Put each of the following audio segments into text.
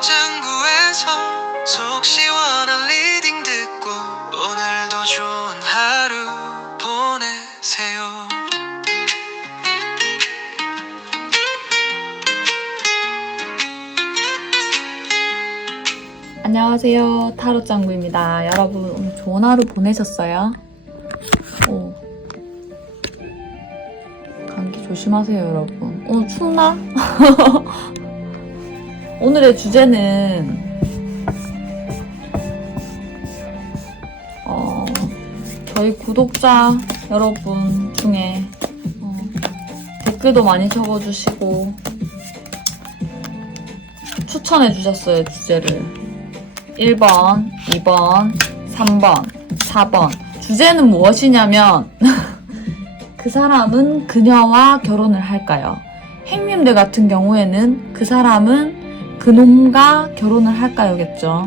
짱구에서 속 시원한 리딩 듣고 오늘도 좋은 하루 보내세요. 안녕하세요, 타로 짱구입니다. 여러분 오늘 좋은 하루 보내셨어요? 감기 조심하세요, 여러분. 오늘 춥나? 오늘의 주제는 저희 구독자 여러분 중에 댓글도 많이 적어주시고 추천해주셨어요, 주제를. 1번, 2번, 3번, 4번. 주제는 무엇이냐면 그 사람은 그녀와 결혼을 할까요? 행님들 같은 경우에는 그 사람은 그놈과 결혼을 할까요? 겠죠.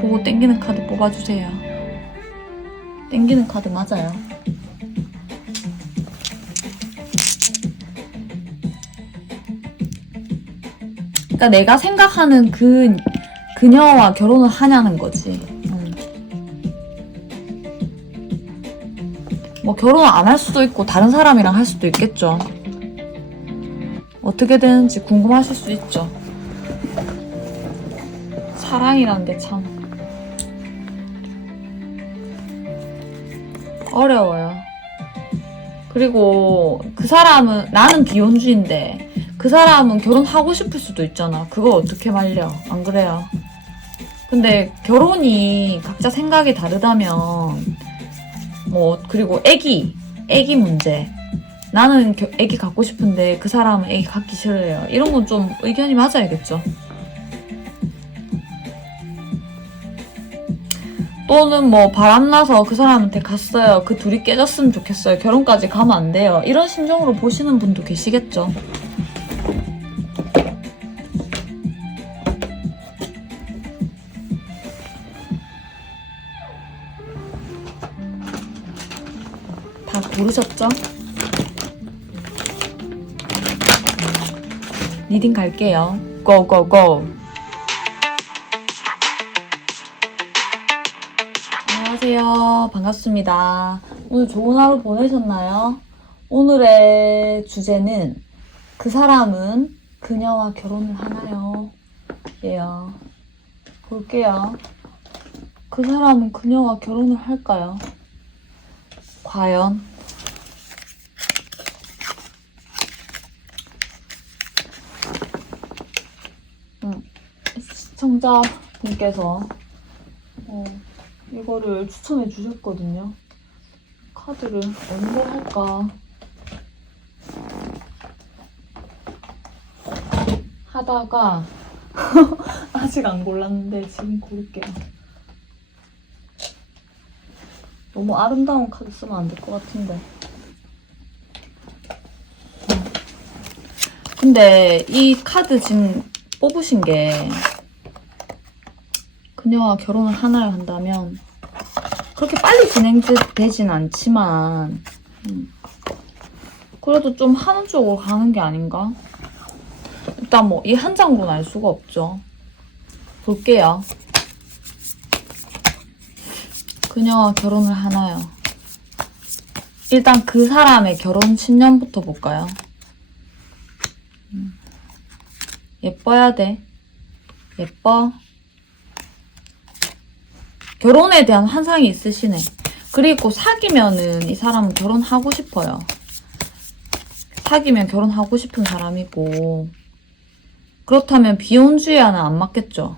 보고 땡기는 카드 뽑아주세요. 땡기는 카드 맞아요. 그러니까 내가 생각하는 그녀와 결혼을 하냐는 거지. 뭐 결혼 안 할 수도 있고 다른 사람이랑 할 수도 있겠죠. 어떻게 되는지 궁금하실 수 있죠. 사랑이란 게 참 어려워요. 그리고 그 사람은, 나는 비혼주의인데 그 사람은 결혼하고 싶을 수도 있잖아. 그거 어떻게 말려? 안 그래요? 근데 결혼이 각자 생각이 다르다면 그리고 애기 문제. 나는 애기 갖고 싶은데 그 사람은 애기 갖기 싫어요. 이런 건 좀 의견이 맞아야겠죠. 또는 바람나서 그 사람한테 갔어요. 그 둘이 깨졌으면 좋겠어요. 결혼까지 가면 안 돼요. 이런 심정으로 보시는 분도 계시겠죠. 다 고르셨죠? 리딩 갈게요. 고고고. 안녕하세요. 반갑습니다. 오늘 좋은 하루 보내셨나요? 오늘의 주제는 그 사람은 그녀와 결혼을 하나요? 예요. 볼게요. 그 사람은 그녀와 결혼을 할까요? 과연? 시청자분께서 이거를 추천해 주셨거든요. 카드를 어느 걸 할까 하다가 아직 안 골랐는데 지금 고를게요. 너무 아름다운 카드 쓰면 안 될 것 같은데. 근데 이 카드 지금 뽑으신 게 그녀와 결혼을 하나요 한다면 그렇게 빨리 진행되진 않지만 그래도 좀 하는 쪽으로 가는 게 아닌가? 일단 이 한 장으로는 알 수가 없죠. 볼게요. 그녀와 결혼을 하나요? 일단 그 사람의 결혼 10년부터 볼까요? 예뻐야 돼. 예뻐. 결혼에 대한 환상이 있으시네. 그리고 사귀면은 이 사람은 결혼하고 싶어요. 사귀면 결혼하고 싶은 사람이고, 그렇다면 비혼주의와는 안 맞겠죠.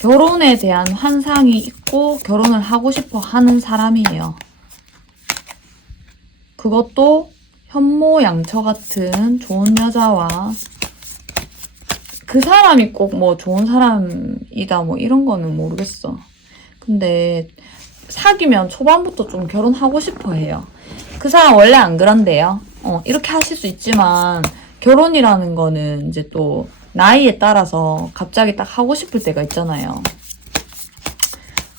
결혼에 대한 환상이 있고 결혼을 하고 싶어 하는 사람이에요. 그것도 현모양처 같은 좋은 여자와 그 사람이 꼭 좋은 사람이다 이런 거는 모르겠어. 근데 사귀면 초반부터 좀 결혼하고 싶어 해요. 그 사람 원래 안 그런데요. 이렇게 하실 수 있지만 결혼이라는 거는 이제 또 나이에 따라서 갑자기 딱 하고 싶을 때가 있잖아요.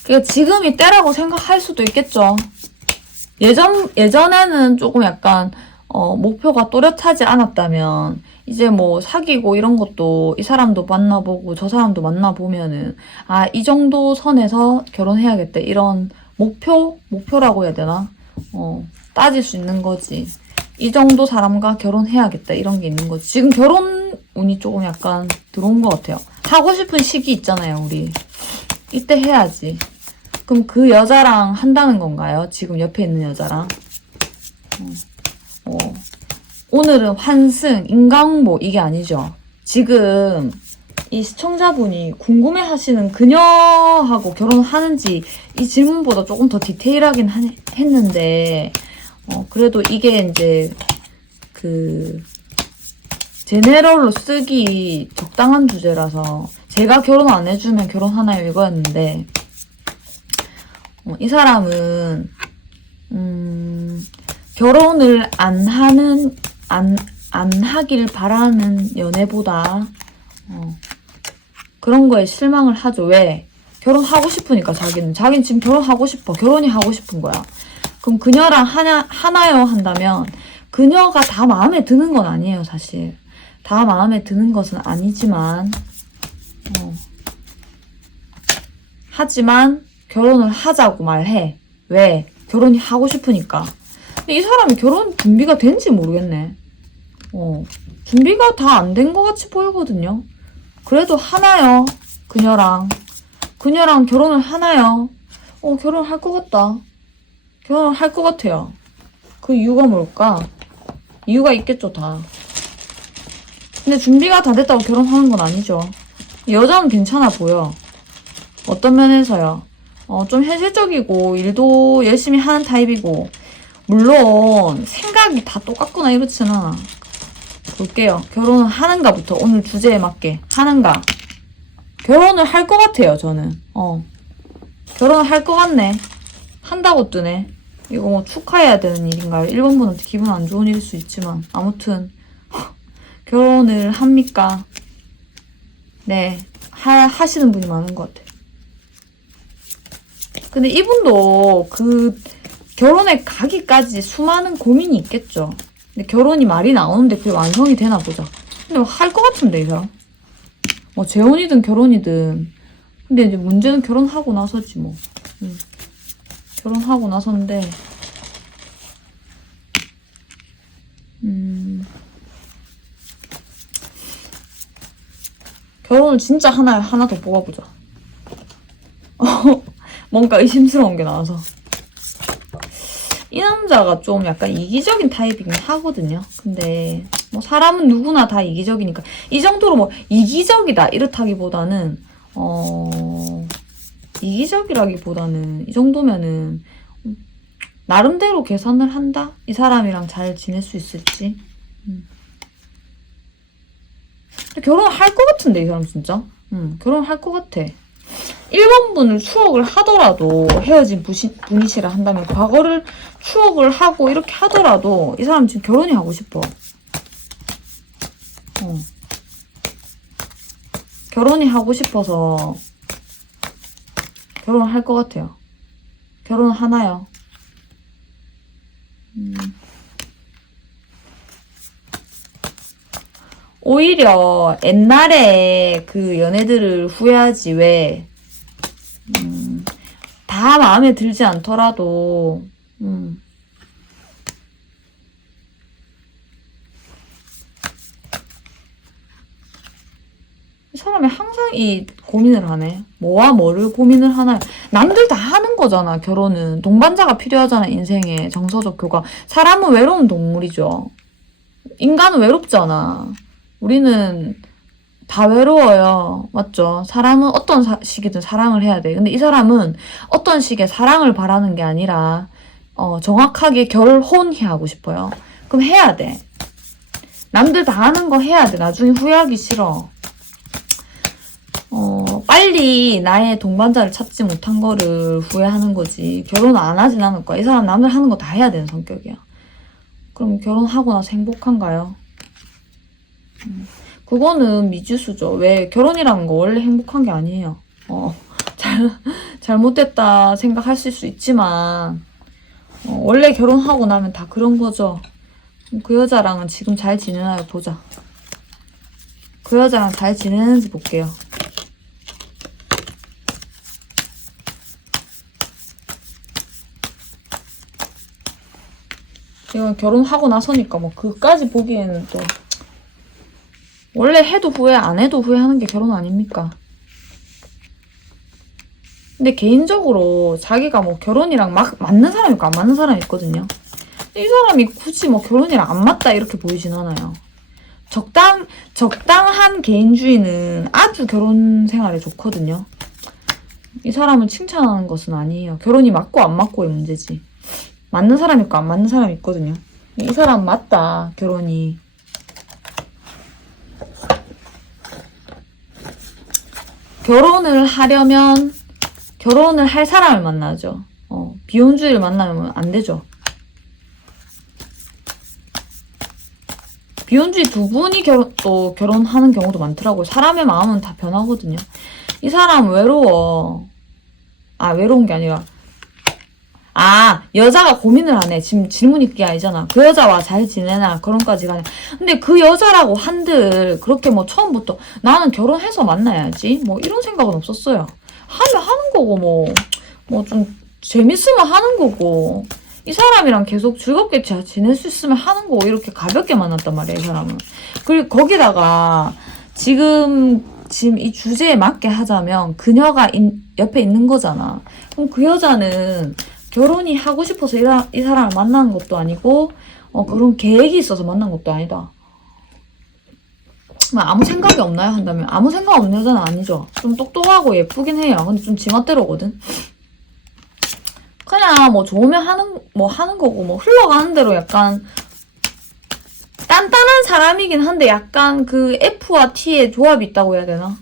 그러니까 지금이 때라고 생각할 수도 있겠죠. 예전에는 조금 약간 목표가 또렷하지 않았다면 이제 뭐 사귀고 이런 것도 이 사람도 만나보고 저 사람도 만나보면은 아, 이 정도 선에서 결혼해야겠다 이런 목표라고 해야 되나? 따질 수 있는 거지. 이 정도 사람과 결혼해야겠다 이런 게 있는 거지. 지금 결혼 운이 조금 약간 들어온 것 같아요. 하고 싶은 시기 있잖아요, 우리. 이때 해야지. 그럼 그 여자랑 한다는 건가요? 지금 옆에 있는 여자랑? 오늘은 환승, 인강모 이게 아니죠. 지금 이 시청자분이 궁금해 하시는 그녀하고 결혼하는지 이 질문보다 조금 더 디테일하긴 했는데, 그래도 이게 이제 제네럴로 쓰기 적당한 주제라서 제가 결혼 안 해주면 결혼하나요? 이거였는데, 이 사람은, 결혼을 안 하길 바라는 연애보다, 그런 거에 실망을 하죠. 왜? 결혼하고 싶으니까 자기는 지금 결혼하고 싶어. 결혼이 하고 싶은 거야. 그럼 그녀랑 하나요? 한다면, 그녀가 다 마음에 드는 건 아니에요, 사실. 다 마음에 드는 것은 아니지만, 하지만, 결혼을 하자고 말해. 왜? 결혼이 하고 싶으니까. 근데 이 사람이 결혼 준비가 된지 모르겠네. 준비가 다 안 된 것 같이 보이거든요. 그래도 하나요. 그녀랑 결혼을 하나요. 결혼할 것 같다. 결혼을 할 것 같아요. 그 이유가 뭘까? 이유가 있겠죠, 다. 근데 준비가 다 됐다고 결혼하는 건 아니죠. 여자는 괜찮아 보여. 어떤 면에서요? 좀 현실적이고 일도 열심히 하는 타입이고, 물론 생각이 다 똑같구나 이렇진 않아. 볼게요. 결혼을 하는가부터 오늘 주제에 맞게 하는가. 결혼을 할 것 같아요, 저는. 결혼을 할 것 같네. 한다고 뜨네. 이거 뭐 축하해야 되는 일인가요? 1번 분한테 기분 안 좋은 일일 수 있지만 아무튼 결혼을 합니까? 네, 하시는 분이 많은 것 같아요. 근데 이분도 결혼에 가기까지 수많은 고민이 있겠죠. 근데 결혼이 말이 나오는데 그게 완성이 되나 보자. 근데 할 것 같은데, 이 사람. 재혼이든 결혼이든. 근데 이제 문제는 결혼하고 나서지, 뭐. 결혼하고 나서인데, 결혼을 진짜 하나 더 뽑아보자. 뭔가 의심스러운 게 나와서. 이 남자가 좀 약간 이기적인 타입이긴 하거든요. 근데 뭐 사람은 누구나 다 이기적이니까 이 정도로 뭐 이기적이다 이렇다기보다는 이기적이라기보다는 이 정도면은 나름대로 계산을 한다? 이 사람이랑 잘 지낼 수 있을지. 결혼할 것 같은데 이 사람 진짜. 결혼할 것 같아. 1번 분을 추억을 하더라도 헤어진 분이시라 한다면 과거를 추억을 하고 이렇게 하더라도 이 사람 지금 결혼이 하고 싶어. 결혼이 하고 싶어서 결혼을 할 것 같아요. 결혼을 하나요? 오히려 옛날에 그 연애들을 후회하지 왜 다 마음에 들지 않더라도 이 사람이 항상 이 고민을 하네. 뭐와 뭐를 고민을 하나요? 남들 다 하는 거잖아. 결혼은 동반자가 필요하잖아. 인생에 정서적 교감. 사람은 외로운 동물이죠. 인간은 외롭잖아. 우리는 다 외로워요. 맞죠? 사람은 어떤 시기든 사랑을 해야 돼. 근데 이 사람은 어떤 식의 사랑을 바라는 게 아니라 정확하게 결혼이 하고 싶어요. 그럼 해야 돼. 남들 다 하는 거 해야 돼. 나중에 후회하기 싫어. 빨리 나의 동반자를 찾지 못한 거를 후회하는 거지. 결혼 안 하진 않을 거야. 이 사람 남들 하는 거 다 해야 되는 성격이야. 그럼 결혼하고 나서 행복한가요? 그거는 미지수죠. 왜 결혼이라는 거 원래 행복한 게 아니에요. 잘못됐다 생각하실 수 있지만 원래 결혼하고 나면 다 그런 거죠. 그 여자랑은 지금 잘 지내나요? 보자. 그 여자랑 잘 지내는지 볼게요. 이건 결혼하고 나서니까 뭐 그까지 보기에는 또 원래 해도 후회 안 해도 후회하는 게 결혼 아닙니까? 근데 개인적으로 자기가 뭐 결혼이랑 막 맞는 사람이 있고 안 맞는 사람이 있거든요. 이 사람이 굳이 뭐 결혼이랑 안 맞다 이렇게 보이진 않아요. 적당한 개인주의는 아주 결혼 생활에 좋거든요. 이 사람을 칭찬하는 것은 아니에요. 결혼이 맞고 안 맞고의 문제지. 맞는 사람 있고 안 맞는 사람 있거든요. 이 사람 맞다, 결혼이. 결혼을 하려면 결혼을 할 사람을 만나죠. 비혼주의를 만나면 안 되죠. 비혼주의 두 분이 결혼하는 경우도 많더라고요. 사람의 마음은 다 변하거든요. 이 사람 외로워. 외로운 게 아니라 여자가 고민을 하네. 지금 질문이 그게 아니잖아. 그 여자와 잘 지내나 그런까지 가네. 근데 그 여자라고 한들 그렇게 뭐 처음부터 나는 결혼해서 만나야지 뭐 이런 생각은 없었어요. 하면 하는 거고 뭐 좀 재밌으면 하는 거고 이 사람이랑 계속 즐겁게 잘 지낼 수 있으면 하는 거고 이렇게 가볍게 만났단 말이야, 이 사람은. 그리고 거기다가 지금 이 주제에 맞게 하자면 그녀가 옆에 있는 거잖아. 그럼 그 여자는 결혼이 하고 싶어서 이 사람을 만나는 것도 아니고 그런 계획이 있어서 만난 것도 아니다. 아무 생각이 없나요? 한다면 아무 생각 없는 여자는 아니죠. 좀 똑똑하고 예쁘긴 해요. 근데 좀 지멋대로거든. 그냥 뭐 좋으면 하는 거고 뭐 흘러가는 대로 약간 단단한 사람이긴 한데 약간 그 F와 T의 조합이 있다고 해야 되나?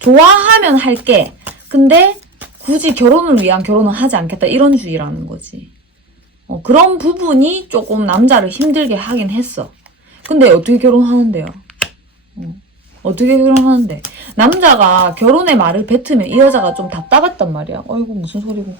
좋아하면 할게. 근데 굳이 결혼을 위한 결혼은 하지 않겠다 이런 주의라는 거지. 그런 부분이 조금 남자를 힘들게 하긴 했어. 근데 어떻게 결혼하는데요? 어떻게 결혼하는데? 남자가 결혼의 말을 뱉으면 이 여자가 좀 답답했단 말이야. 어이구 무슨 소리고.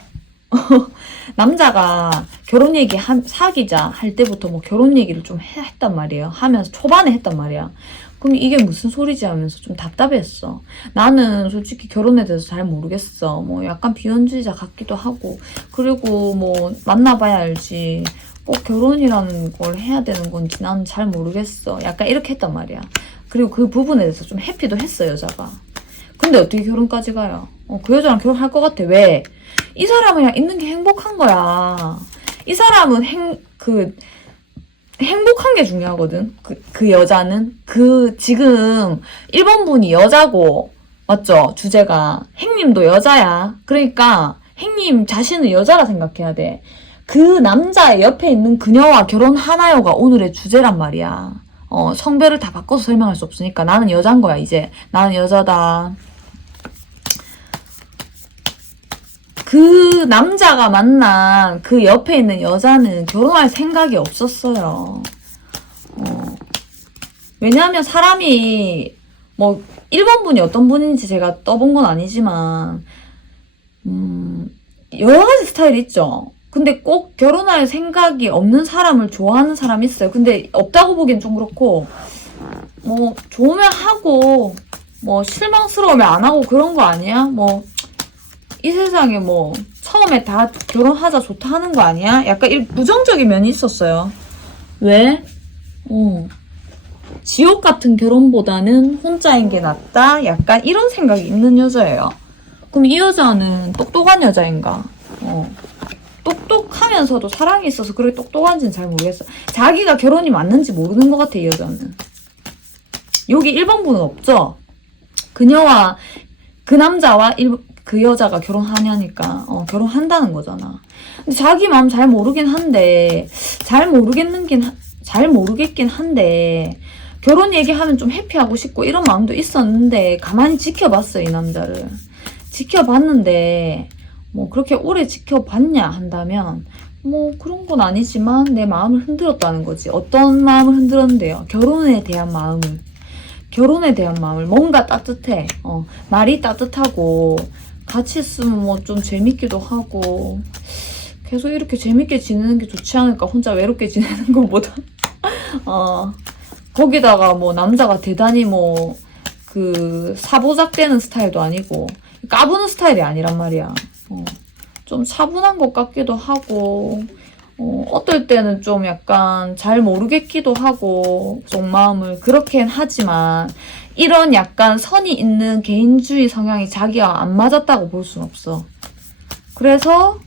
남자가 결혼 얘기 사귀자 할 때부터 뭐 결혼 얘기를 좀 했단 말이에요. 하면서 초반에 했단 말이야. 그럼 이게 무슨 소리지 하면서 좀 답답했어. 나는 솔직히 결혼에 대해서 잘 모르겠어. 뭐 약간 비혼주의자 같기도 하고. 그리고 뭐 만나봐야 알지. 꼭 결혼이라는 걸 해야 되는 건지 나는 잘 모르겠어. 약간 이렇게 했단 말이야. 그리고 그 부분에 대해서 좀 해피도 했어, 여자가. 근데 어떻게 결혼까지 가요? 그 여자랑 결혼할 것 같아. 왜? 이 사람이랑 있는 게 행복한 거야. 이 사람은 행복한 게 중요하거든. 그 여자는. 지금 1번 분이 여자고, 맞죠? 주제가. 행님도 여자야. 그러니까, 행님 자신을 여자라 생각해야 돼. 그 남자의 옆에 있는 그녀와 결혼하나요가 오늘의 주제란 말이야. 성별을 다 바꿔서 설명할 수 없으니까. 나는 여잔 거야, 이제. 나는 여자다. 그 남자가 만난 그 옆에 있는 여자는 결혼할 생각이 없었어요. 왜냐하면 사람이 뭐 1번 분이 어떤 분인지 제가 떠본 건 아니지만 여러 가지 스타일이 있죠. 근데 꼭 결혼할 생각이 없는 사람을 좋아하는 사람이 있어요. 근데 없다고 보기엔 좀 그렇고 뭐 좋으면 하고 뭐 실망스러우면 안 하고 그런 거 아니야? 뭐 이 세상에 뭐 처음에 다 결혼하자 좋다 하는 거 아니야? 약간 부정적인 면이 있었어요. 왜? 지옥 같은 결혼보다는 혼자인 게 낫다? 약간 이런 생각이 있는 여자예요. 그럼 이 여자는 똑똑한 여자인가? 똑똑하면서도 사랑이 있어서 그렇게 똑똑한지는 잘 모르겠어. 자기가 결혼이 맞는지 모르는 것 같아, 이 여자는. 여기 1번 분은 없죠? 그녀와 그 남자와 그 여자가 결혼하냐니까 결혼한다는 거잖아. 근데 자기 마음 잘 모르긴 한데 잘 모르겠긴 한데 결혼 얘기하면 좀 해피하고 싶고 이런 마음도 있었는데 가만히 지켜봤어요, 이 남자를. 지켜봤는데 뭐 그렇게 오래 지켜봤냐 한다면 뭐 그런 건 아니지만 내 마음을 흔들었다는 거지. 어떤 마음을 흔들었는데요? 결혼에 대한 마음을 뭔가 따뜻해. 말이 따뜻하고 같이 있으면 뭐 좀 재밌기도 하고 계속 이렇게 재밌게 지내는 게 좋지 않을까? 혼자 외롭게 지내는 것보다. 거기다가 뭐 남자가 대단히 뭐 사보작되는 스타일도 아니고 까부는 스타일이 아니란 말이야. 좀 차분한 것 같기도 하고 어떨 때는 좀 약간 잘 모르겠기도 하고 속마음을 그렇긴 하지만 이런 약간 선이 있는 개인주의 성향이 자기와 안 맞았다고 볼 순 없어. 그래서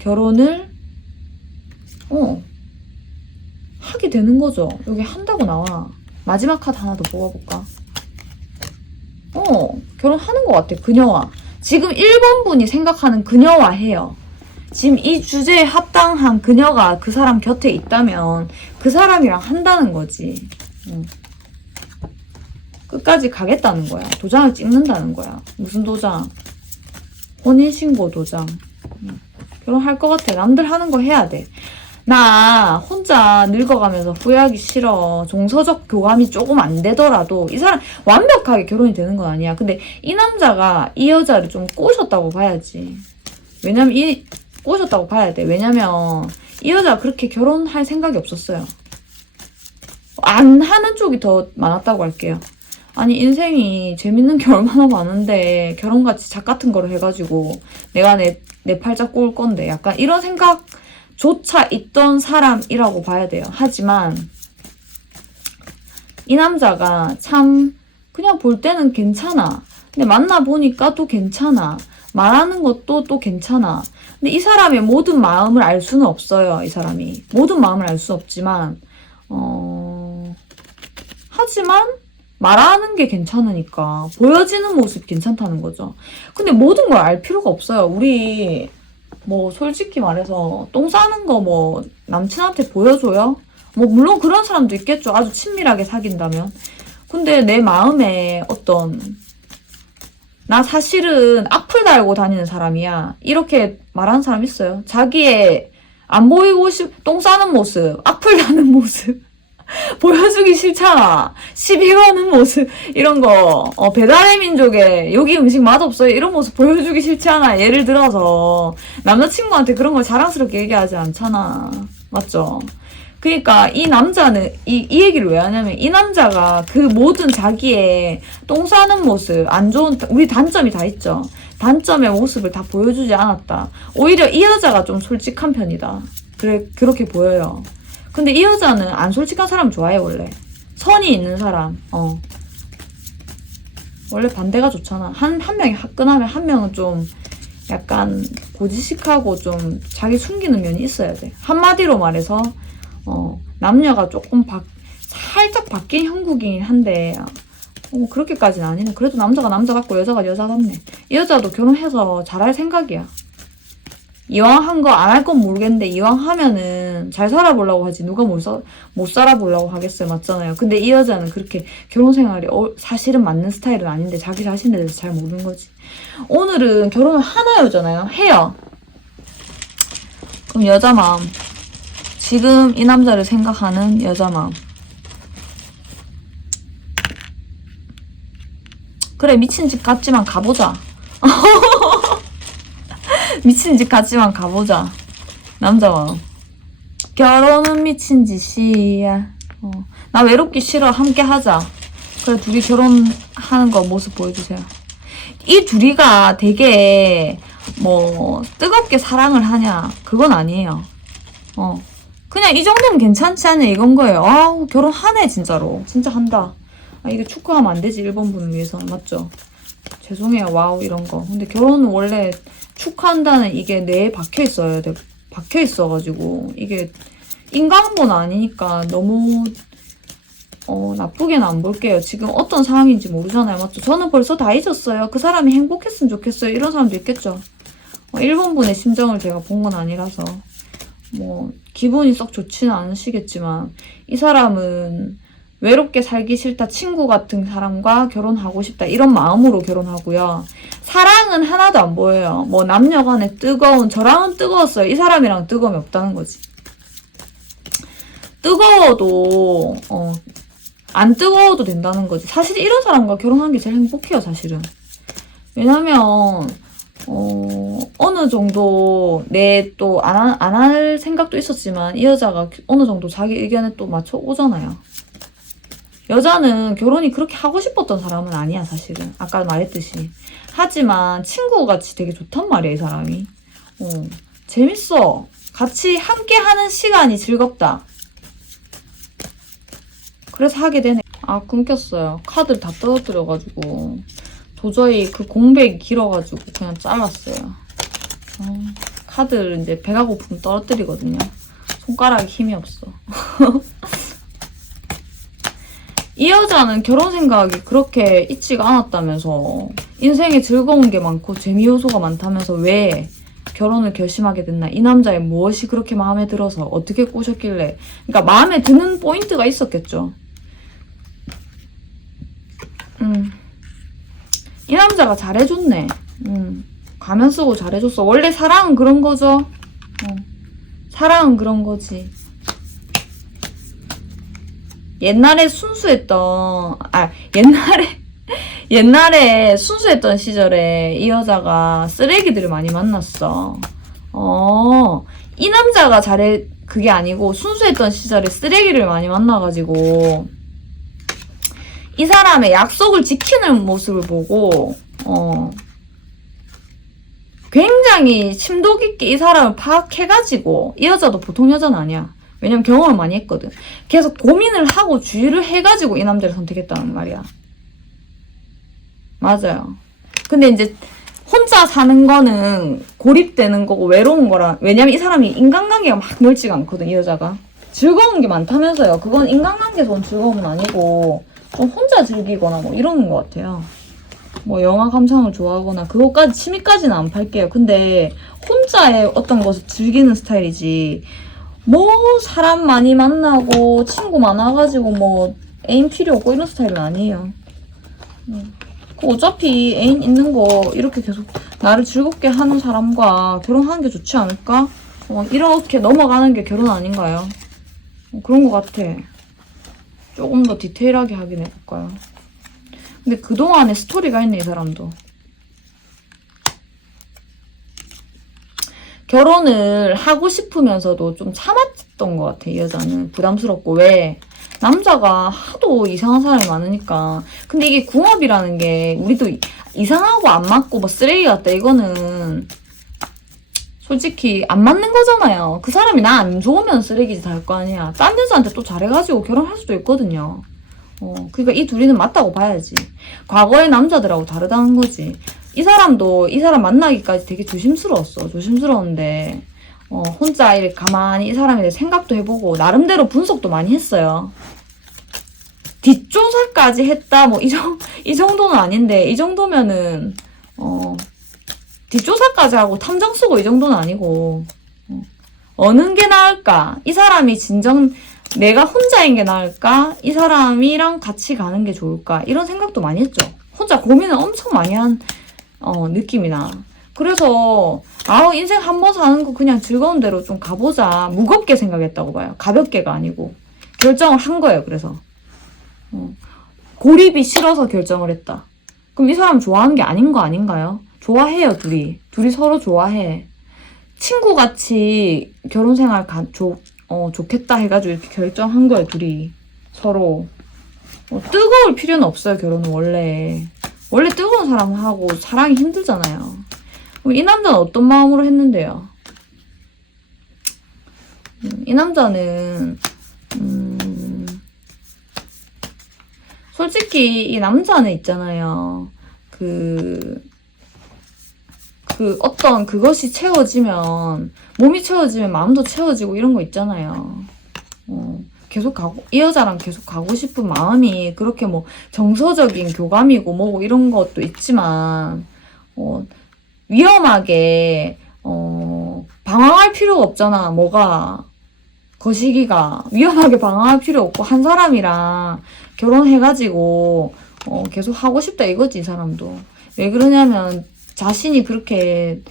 결혼을 하게 되는 거죠. 여기 한다고 나와. 마지막 카드 하나 더 뽑아볼까? 결혼하는 것 같아. 그녀와. 지금 1번 분이 생각하는 그녀와 해요. 지금 이 주제에 합당한 그녀가 그 사람 곁에 있다면 그 사람이랑 한다는 거지. 끝까지 가겠다는 거야. 도장을 찍는다는 거야. 무슨 도장? 혼인신고 도장. 결혼할 것 같아. 남들 하는 거 해야 돼. 나 혼자 늙어가면서 후회하기 싫어. 정서적 교감이 조금 안 되더라도 이 사람 완벽하게 결혼이 되는 건 아니야. 근데 이 남자가 이 여자를 좀 꼬셨다고 봐야지. 왜냐면 꼬셨다고 봐야 돼. 왜냐면 이 여자가 그렇게 결혼할 생각이 없었어요. 안 하는 쪽이 더 많았다고 할게요. 아니 인생이 재밌는 게 얼마나 많은데 결혼같이 작 같은 거를 해가지고 내가 내 팔자 꼬을 건데 약간 이런 생각조차 있던 사람이라고 봐야 돼요. 하지만 이 남자가 참 그냥 볼 때는 괜찮아. 근데 만나보니까 또 괜찮아. 말하는 것도 또 괜찮아. 근데 이 사람의 모든 마음을 알 수는 없어요. 이 사람이. 모든 마음을 알 수 없지만 하지만 말하는 게 괜찮으니까 보여지는 모습 괜찮다는 거죠. 근데 모든 걸 알 필요가 없어요. 우리 뭐 솔직히 말해서 똥 싸는 거 뭐 남친한테 보여줘요? 뭐 물론 그런 사람도 있겠죠. 아주 친밀하게 사귄다면. 근데 내 마음에 나 사실은 악플 달고 다니는 사람이야. 이렇게 말하는 사람 있어요. 자기의 안 보이고 똥 싸는 모습, 악플 다는 모습 보여주기 싫잖아. 시비 거는 모습 이런 거 배달의 민족에 여기 음식 맛없어요 이런 모습 보여주기 싫지 않아. 예를 들어서 남자친구한테 그런 걸 자랑스럽게 얘기하지 않잖아. 맞죠? 그러니까 이 남자는 이 얘기를 왜 하냐면 이 남자가 그 모든 자기의 똥 싸는 모습 안 좋은 우리 단점이 다 있죠. 단점의 모습을 다 보여주지 않았다. 오히려 이 여자가 좀 솔직한 편이다. 그렇게 보여요. 근데 이 여자는 안 솔직한 사람 좋아해 원래. 선이 있는 사람. 원래 반대가 좋잖아. 한 명이 화끈하면 한 명은 좀 약간 고지식하고 좀 자기 숨기는 면이 있어야 돼. 한마디로 말해서 남녀가 조금 살짝 바뀐 형국이긴 한데 그렇게까지는 아니네. 그래도 남자가 남자 같고 여자가 여자 같네. 이 여자도 결혼해서 잘할 생각이야. 이왕 한 거 안 할 건 모르겠는데 이왕 하면은 잘 살아보려고 하지 누가 못 살아보려고 하겠어요. 맞잖아요. 근데 이 여자는 그렇게 결혼 생활이 사실은 맞는 스타일은 아닌데 자기 자신에 대해서 잘 모르는 거지. 오늘은 결혼을 하나요잖아요. 해요. 그럼 여자 마음. 지금 이 남자를 생각하는 여자 마음. 그래 미친 집 같지만 가보자. 미친 집 같지만 가보자. 남자 마음. 결혼은 미친 짓이야. 나 외롭기 싫어. 함께 하자. 그래 둘이 결혼하는 거 모습 보여주세요. 이 둘이가 되게 뭐 뜨겁게 사랑을 하냐 그건 아니에요. 그냥 이 정도면 괜찮지 않냐 이건 거예요. 아우 결혼하네 진짜로. 진짜 한다. 이게 축하하면 안 되지 1번 분을 위해서. 맞죠? 죄송해요 와우 이런 거. 근데 결혼은 원래 축하한다는 이게 뇌에 박혀있어야 돼. 박혀있어가지고 이게 인간본 아니니까 너무 나쁘게는 안 볼게요. 지금 어떤 상황인지 모르잖아요. 맞죠? 저는 벌써 다 잊었어요. 그 사람이 행복했으면 좋겠어요. 이런 사람도 있겠죠. 1번 분의 심정을 제가 본 건 아니라서 뭐 기분이 썩 좋지는 않으시겠지만 이 사람은 외롭게 살기 싫다, 친구 같은 사람과 결혼하고 싶다 이런 마음으로 결혼하고요. 사랑은 하나도 안 보여요. 뭐 남녀간에 저랑은 뜨거웠어요. 이 사람이랑 뜨거움이 없다는 거지. 뜨거워도 안 뜨거워도 된다는 거지. 사실 이런 사람과 결혼하는 게 제일 행복해요. 사실은. 왜냐면 어느 정도 내 또 안 할 생각도 있었지만 이 여자가 어느 정도 자기 의견에 또 맞춰 오잖아요. 여자는 결혼이 그렇게 하고 싶었던 사람은 아니야, 사실은. 아까 말했듯이. 하지만 친구같이 되게 좋단 말이야, 이 사람이. 재밌어. 같이 함께 하는 시간이 즐겁다. 그래서 하게 되네. 아, 끊겼어요. 카드를 다 떨어뜨려가지고. 도저히 그 공백이 길어가지고 그냥 잘랐어요. 카드를 이제 배가 고프면 떨어뜨리거든요. 손가락에 힘이 없어. 이 여자는 결혼 생각이 그렇게 있지가 않았다면서, 인생에 즐거운 게 많고 재미 요소가 많다면서 왜 결혼을 결심하게 됐나? 이 남자의 무엇이 그렇게 마음에 들어서 어떻게 꼬셨길래? 그러니까 마음에 드는 포인트가 있었겠죠. 이 남자가 잘해줬네. 가면 쓰고 잘해줬어. 원래 사랑은 그런 거죠. 사랑은 그런 거지. 옛날에 순수했던, 옛날에 순수했던 시절에 이 여자가 쓰레기들을 많이 만났어. 이 남자가 그게 아니고 순수했던 시절에 쓰레기를 많이 만나가지고, 이 사람의 약속을 지키는 모습을 보고, 굉장히 심도 깊게 이 사람을 파악해가지고, 이 여자도 보통 여자는 아니야. 왜냐면 경험을 많이 했거든. 계속 고민을 하고 주의를 해가지고 이 남자를 선택했다는 말이야. 맞아요. 근데 이제 혼자 사는 거는 고립되는 거고 외로운 거라. 왜냐면 이 사람이 인간관계가 막 넓지가 않거든, 이 여자가. 즐거운 게 많다면서요. 그건 인간관계에서 온 즐거움은 아니고 좀 혼자 즐기거나 뭐 이러는 것 같아요. 뭐 영화 감상을 좋아하거나 그것까지 취미까지는 안 팔게요. 근데 혼자의 어떤 것을 즐기는 스타일이지. 뭐 사람 많이 만나고 친구 많아가지고 뭐 애인 필요 없고 이런 스타일은 아니에요. 어차피 애인 있는 거 이렇게 계속 나를 즐겁게 하는 사람과 결혼하는 게 좋지 않을까? 이렇게 넘어가는 게 결혼 아닌가요? 그런 것 같아. 조금 더 디테일하게 확인해볼까요? 근데 그동안에 스토리가 있네, 이 사람도. 결혼을 하고 싶으면서도 좀 참았던 것 같아, 이 여자는. 부담스럽고. 왜? 남자가 하도 이상한 사람이 많으니까. 근데 이게 궁합이라는 게 우리도 이상하고 안 맞고 뭐 쓰레기 같다, 이거는 솔직히 안 맞는 거잖아요. 그 사람이 나 안 좋으면 쓰레기짓 할 거 아니야. 딴 여자한테 또 잘해가지고 결혼할 수도 있거든요. 그러니까 이 둘이는 맞다고 봐야지. 과거의 남자들하고 다르다는 거지. 이 사람도 이 사람 만나기까지 되게 조심스러웠어. 조심스러운데 혼자 이렇게 가만히 이 사람에 대해 생각도 해보고 나름대로 분석도 많이 했어요. 뒷조사까지 했다 뭐 이 정도는 아닌데, 이 정도면은 뒷조사까지 하고 탐정 쓰고 이 정도는 아니고, 어느 게 나을까? 이 사람이 내가 혼자인 게 나을까? 이 사람이랑 같이 가는 게 좋을까? 이런 생각도 많이 했죠. 혼자 고민을 엄청 많이 한 느낌이 나. 그래서 인생 한 번 사는 거 그냥 즐거운 대로 좀 가보자. 무겁게 생각했다고 봐요. 가볍게가 아니고. 결정을 한 거예요. 그래서 고립이 싫어서 결정을 했다. 그럼 이 사람 좋아하는 게 아닌 거 아닌가요? 좋아해요, 둘이 서로 좋아해. 친구같이 결혼 생활 좋겠다 해가지고 이렇게 결정한 거예요, 둘이 서로. 뜨거울 필요는 없어요, 결혼은. 원래 뜨거운 사람하고 사랑이 힘들잖아요. 그럼 이 남자는 어떤 마음으로 했는데요? 이 남자는 솔직히 이 남자는 있잖아요. 어떤 그것이 채워지면, 몸이 채워지면 마음도 채워지고 이런 거 있잖아요. 이 여자랑 계속 가고 싶은 마음이 그렇게 뭐 정서적인 교감이고 뭐고 이런 것도 있지만, 위험하게, 방황할 필요가 없잖아, 거시기가. 위험하게 방황할 필요 없고, 한 사람이랑 결혼해가지고, 계속 하고 싶다 이거지, 이 사람도. 왜 그러냐면, 자신이 그렇게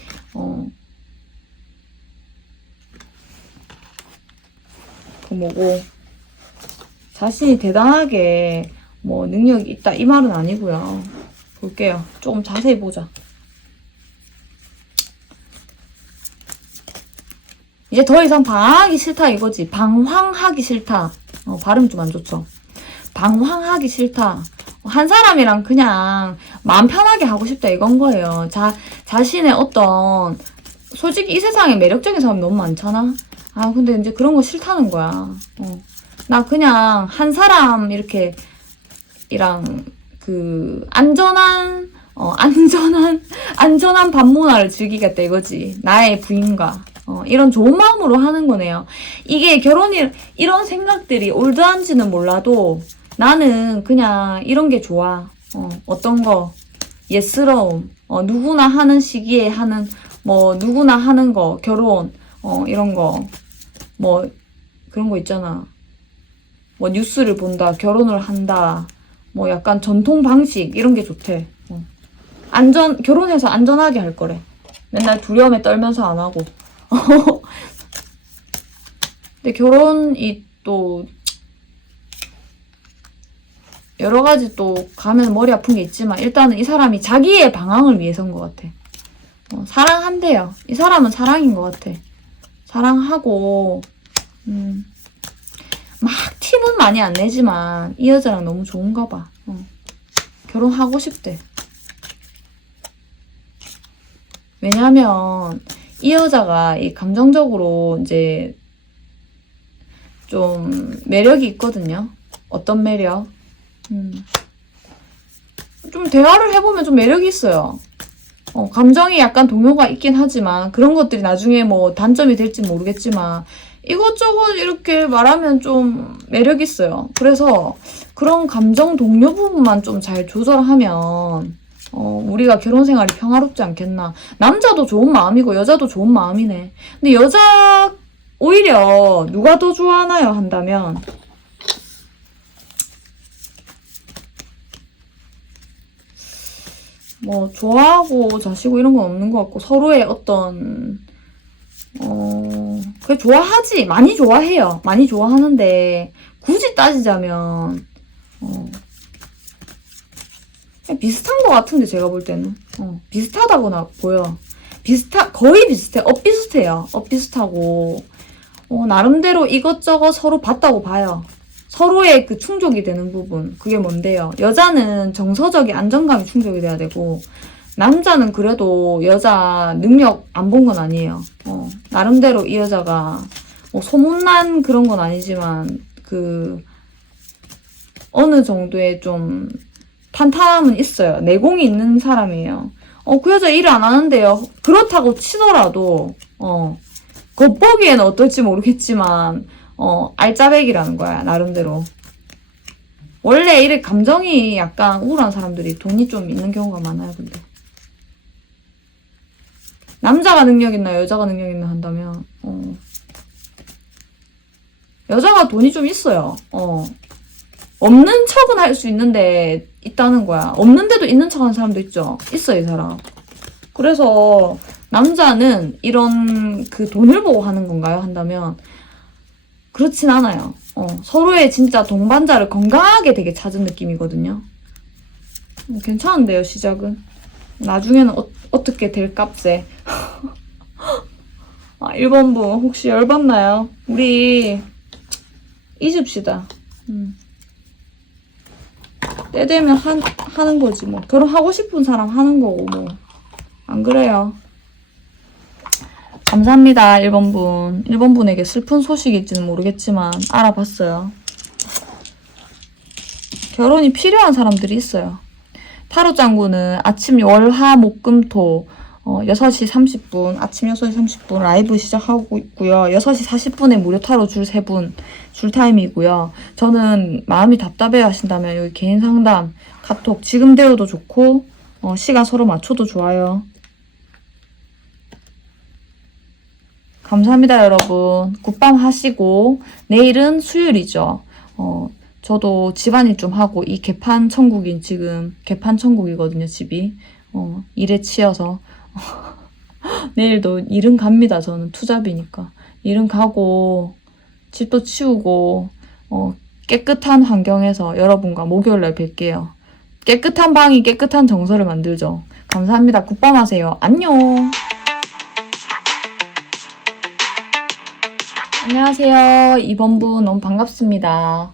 자신이 대단하게 뭐 능력이 있다 이 말은 아니고요. 볼게요. 조금 자세히 보자. 이제 더 이상 방황하기 싫다 이거지. 방황하기 싫다. 발음 좀 안 좋죠. 방황하기 싫다. 한 사람이랑 그냥 마음 편하게 하고 싶다 이건 거예요. 자신의 어떤 솔직히 이 세상에 매력적인 사람이 너무 많잖아. 아 근데 이제 그런 거 싫다는 거야. 나 그냥 한 사람 이렇게 이랑 그 안전한 반문화를 즐기겠다 이거지. 나의 부인과 이런 좋은 마음으로 하는 거네요. 이게 결혼이 이런 생각들이 올드한지는 몰라도 나는 그냥 이런 게 좋아. 어떤 거 예스러움. 누구나 하는 시기에 하는 뭐 누구나 하는 거 결혼 이런 거 뭐 그런 거 있잖아. 뭐 뉴스를 본다, 결혼을 한다, 뭐 약간 전통 방식 이런 게 좋대. 결혼해서 안전하게 할 거래. 맨날 두려움에 떨면서 안 하고. 근데 결혼이 또 여러 가지 또 가면 머리 아픈 게 있지만 일단은 이 사람이 자기의 방황을 위해서인 것 같아. 사랑한대요. 이 사람은 사랑인 것 같아. 사랑하고 막 티는 많이 안 내지만 이 여자랑 너무 좋은가 봐. 결혼하고 싶대. 왜냐면 이 여자가 이 감정적으로 이제 좀 매력이 있거든요. 어떤 매력? 좀 대화를 해보면 좀 매력이 있어요. 감정이 약간 동요가 있긴 하지만 그런 것들이 나중에 뭐 단점이 될지 모르겠지만 이것저것 이렇게 말하면 좀 매력 있어요. 그래서 그런 감정 동요 부분만 좀 잘 조절하면 우리가 결혼 생활이 평화롭지 않겠나. 남자도 좋은 마음이고 여자도 좋은 마음이네. 근데 여자 오히려 누가 더 좋아하나요 한다면 뭐 좋아하고 자시고 이런 건 없는 것 같고 서로의 어떤 그래 좋아하지. 많이 좋아해요. 많이 좋아하는데 굳이 따지자면 그냥 비슷한 것 같은데 제가 볼 때는 비슷하다고 보여. 거의 비슷해. 엇비슷해요. 엇비슷하고 나름대로 이것저것 서로 봤다고 봐요. 서로의 그 충족이 되는 부분. 그게 뭔데요? 여자는 정서적인 안정감이 충족이 돼야 되고 남자는 그래도 여자 능력 안 본 건 아니에요. 나름대로 이 여자가 뭐 소문난 그런 건 아니지만 그 어느 정도의 좀 탄탄함은 있어요. 내공이 있는 사람이에요. 그 여자 일을 안 하는데요. 그렇다고 치더라도 겉보기에는 어떨지 모르겠지만 알짜배기라는 거야. 나름대로. 원래 이렇게 감정이 약간 우울한 사람들이 돈이 좀 있는 경우가 많아요. 근데 남자가 능력 있나 여자가 능력 있나 한다면 여자가 돈이 좀 있어요. 없는 척은 할 수 있는데 있다는 거야. 없는데도 있는 척 하는 사람도 있죠. 있어 이 사람. 그래서 남자는 이런 그 돈을 보고 하는 건가요? 한다면 그렇진 않아요. 서로의 진짜 동반자를 건강하게 되게 찾은 느낌이거든요. 괜찮은데요, 시작은. 나중에는 어떻게 될 값에. 1번부 혹시 열받나요? 우리 잊읍시다. 때 되면 하는 거지 뭐. 결혼하고 싶은 사람 하는 거고 뭐. 안 그래요? 감사합니다. 1번분. 1번분에게 슬픈 소식이 있지는 모르겠지만 알아봤어요. 결혼이 필요한 사람들이 있어요. 타로 짱구는 아침 월화목금토 6시 30분, 아침 6시 30분 라이브 시작하고 있고요. 6시 40분에 무료 타로 줄 3분 줄 타임이고요. 저는 마음이 답답해 하신다면 여기 개인 상담, 카톡 지금 되어도 좋고 시간 서로 맞춰도 좋아요. 감사합니다, 여러분. 굿밤 하시고 내일은 수요일이죠. 저도 집안일 좀 하고 이 개판 천국인 지금 개판 천국이거든요, 집이. 일에 치여서 내일도 일은 갑니다. 저는 투잡이니까 일은 가고 집도 치우고 깨끗한 환경에서 여러분과 목요일날 뵐게요. 깨끗한 방이 깨끗한 정서를 만들죠. 감사합니다. 굿밤 하세요. 안녕. 안녕하세요. 2번분 너무 반갑습니다.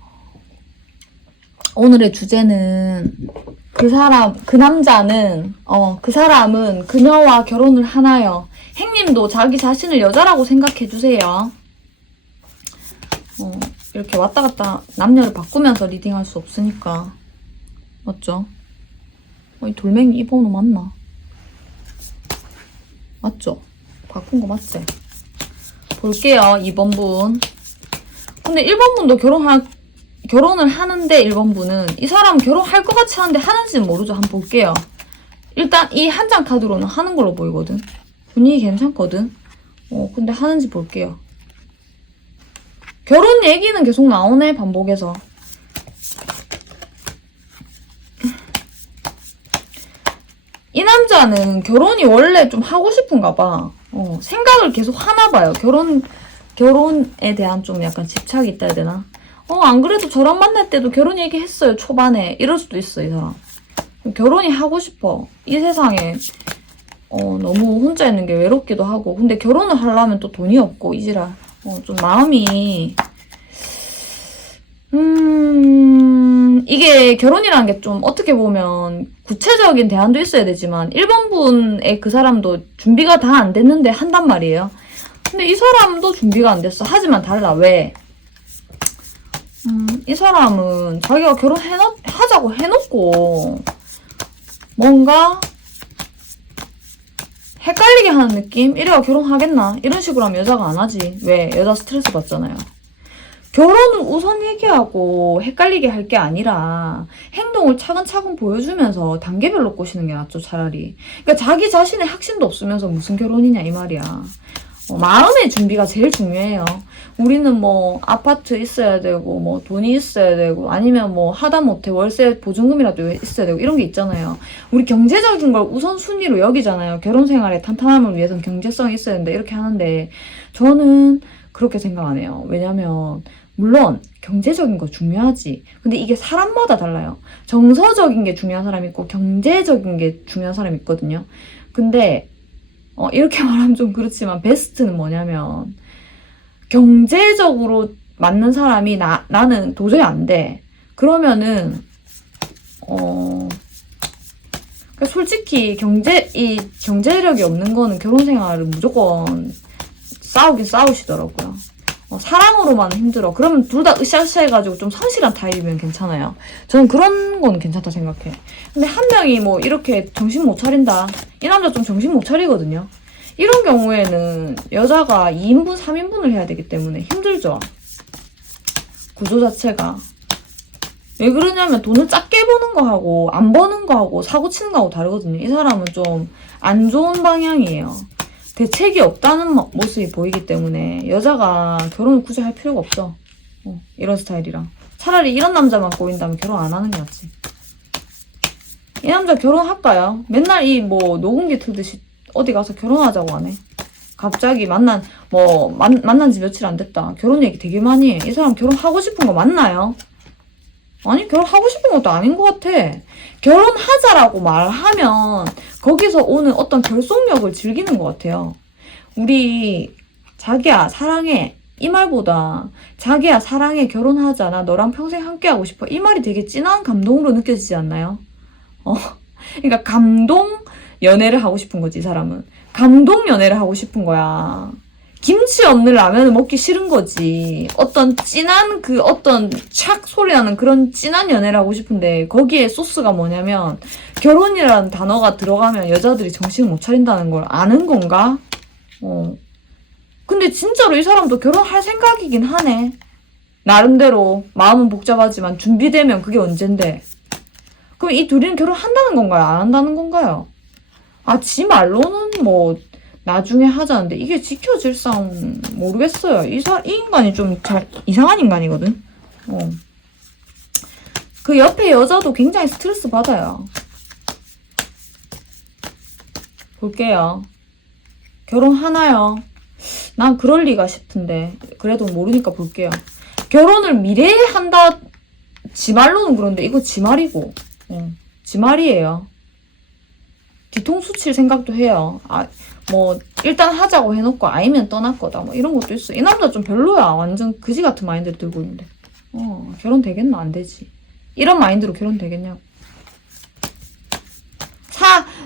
오늘의 주제는 그 사람은 그녀와 결혼을 하나요? 행님도 자기 자신을 여자라고 생각해주세요. 이렇게 왔다 갔다 남녀를 바꾸면서 리딩할 수 없으니까. 맞죠? 이 돌멩이 이 번호 맞나? 맞죠? 바꾼 거 맞지? 볼게요. 2번분. 근데 1번분도 결혼을 하는데 1번분은 이 사람 결혼할 것 같이 하는데 하는지는 모르죠. 한번 볼게요. 일단 이 한 장 카드로는 하는 걸로 보이거든. 분위기 괜찮거든. 근데 하는지 볼게요. 결혼 얘기는 계속 나오네. 반복해서. 이 남자는 결혼이 원래 좀 하고 싶은가 봐. 생각을 계속 하나 봐요. 결혼에 대한 좀 약간 집착이 있다 해야 되나? 안 그래도 저랑 만날 때도 결혼 얘기했어요. 초반에. 이럴 수도 있어, 이 사람. 결혼이 하고 싶어. 이 세상에 너무 혼자 있는 게 외롭기도 하고. 근데 결혼을 하려면 또 돈이 없고, 이지라. 좀 마음이 이게 결혼이라는 게 좀 어떻게 보면 구체적인 대안도 있어야 되지만 1번분의 그 사람도 준비가 다 안 됐는데 한단 말이에요. 근데 이 사람도 준비가 안 됐어. 하지만 달라. 왜? 이 사람은 자기가 하자고 해놓고 뭔가 헷갈리게 하는 느낌? 이래야 결혼하겠나? 이런 식으로 하면 여자가 안 하지. 왜? 여자 스트레스 받잖아요. 결혼을 우선 얘기하고 헷갈리게 할 게 아니라 행동을 차근차근 보여주면서 단계별로 꼬시는 게 낫죠, 차라리. 그러니까 자기 자신의 확신도 없으면서 무슨 결혼이냐 이 말이야. 마음의 준비가 제일 중요해요. 우리는 뭐 아파트 있어야 되고 뭐 돈이 있어야 되고 아니면 뭐 하다못해 월세 보증금이라도 있어야 되고 이런 게 있잖아요. 우리 경제적인 걸 우선순위로 여기잖아요. 결혼 생활의 탄탄함을 위해서는 경제성이 있어야 된다 이렇게 하는데 저는 그렇게 생각 안 해요. 왜냐면 물론 경제적인 거 중요하지. 근데 이게 사람마다 달라요. 정서적인 게 중요한 사람이 있고 경제적인 게 중요한 사람이 있거든요. 근데 이렇게 말하면 좀 그렇지만 베스트는 뭐냐면 경제적으로 맞는 사람이 나는 도저히 안 돼. 그러면은 그러니까 솔직히 경제력이 없는 거는 결혼 생활을 무조건 싸우긴 싸우시더라고요. 사랑으로만 힘들어. 그러면 둘 다 으쌰으쌰 해가지고 좀 성실한 타입이면 괜찮아요. 저는 그런 건 괜찮다 생각해. 근데 한 명이 뭐 이렇게 정신 못 차린다. 이 남자 좀 정신 못 차리거든요. 이런 경우에는 여자가 2인분, 3인분을 해야 되기 때문에 힘들죠. 구조 자체가. 왜 그러냐면 돈을 작게 버는 거하고 안 버는 거하고 사고 치는 거하고 다르거든요. 이 사람은 좀 안 좋은 방향이에요. 대책이 없다는 모습이 보이기 때문에 여자가 결혼을 굳이 할 필요가 없죠. 이런 스타일이랑. 차라리 이런 남자만 꼬인다면 결혼 안 하는 게 낫지. 이 남자 결혼할까요? 맨날 뭐 녹음기 틀듯이 어디 가서 결혼하자고 하네. 갑자기 만난 지 며칠 안 됐다. 결혼 얘기 되게 많이 해. 이 사람 결혼하고 싶은 거 맞나요? 아니 결혼하고 싶은 것도 아닌 것 같아. 결혼하자라고 말하면 거기서 오는 어떤 결속력을 즐기는 것 같아요. 우리 자기야 사랑해 이 말보다 자기야 사랑해 결혼하자 나 너랑 평생 함께하고 싶어 이 말이 되게 진한 감동으로 느껴지지 않나요? 그러니까 감동 연애를 하고 싶은 거지 이 사람은. 감동 연애를 하고 싶은 거야. 김치 없는 라면을 먹기 싫은 거지. 어떤 진한 어떤 착 소리 나는 그런 진한 연애를 하고 싶은데 거기에 소스가 뭐냐면 결혼이라는 단어가 들어가면 여자들이 정신을 못 차린다는 걸 아는 건가? 근데 진짜로 이 사람도 결혼할 생각이긴 하네. 나름대로 마음은 복잡하지만 준비되면 그게 언젠데. 그럼 이 둘이는 결혼한다는 건가요? 안 한다는 건가요? 지 말로는 뭐 나중에 하자는데 이게 지켜질상 모르겠어요. 이 인간이 좀 이상한 인간이거든. 그 옆에 여자도 굉장히 스트레스 받아요. 볼게요. 결혼하나요? 난 그럴 리가 싶은데 그래도 모르니까 볼게요. 결혼을 미래에 한다 지 말로는 그런데 이거 지 말이고 지 말이에요. 뒤통수 칠 생각도 해요. 뭐 일단 하자고 해놓고 아니면 떠날 거다 뭐 이런 것도 있어. 이 남자 좀 별로야. 완전 그지 같은 마인드를 들고 있는데 결혼 되겠나? 안 되지. 이런 마인드로 결혼 되겠냐고.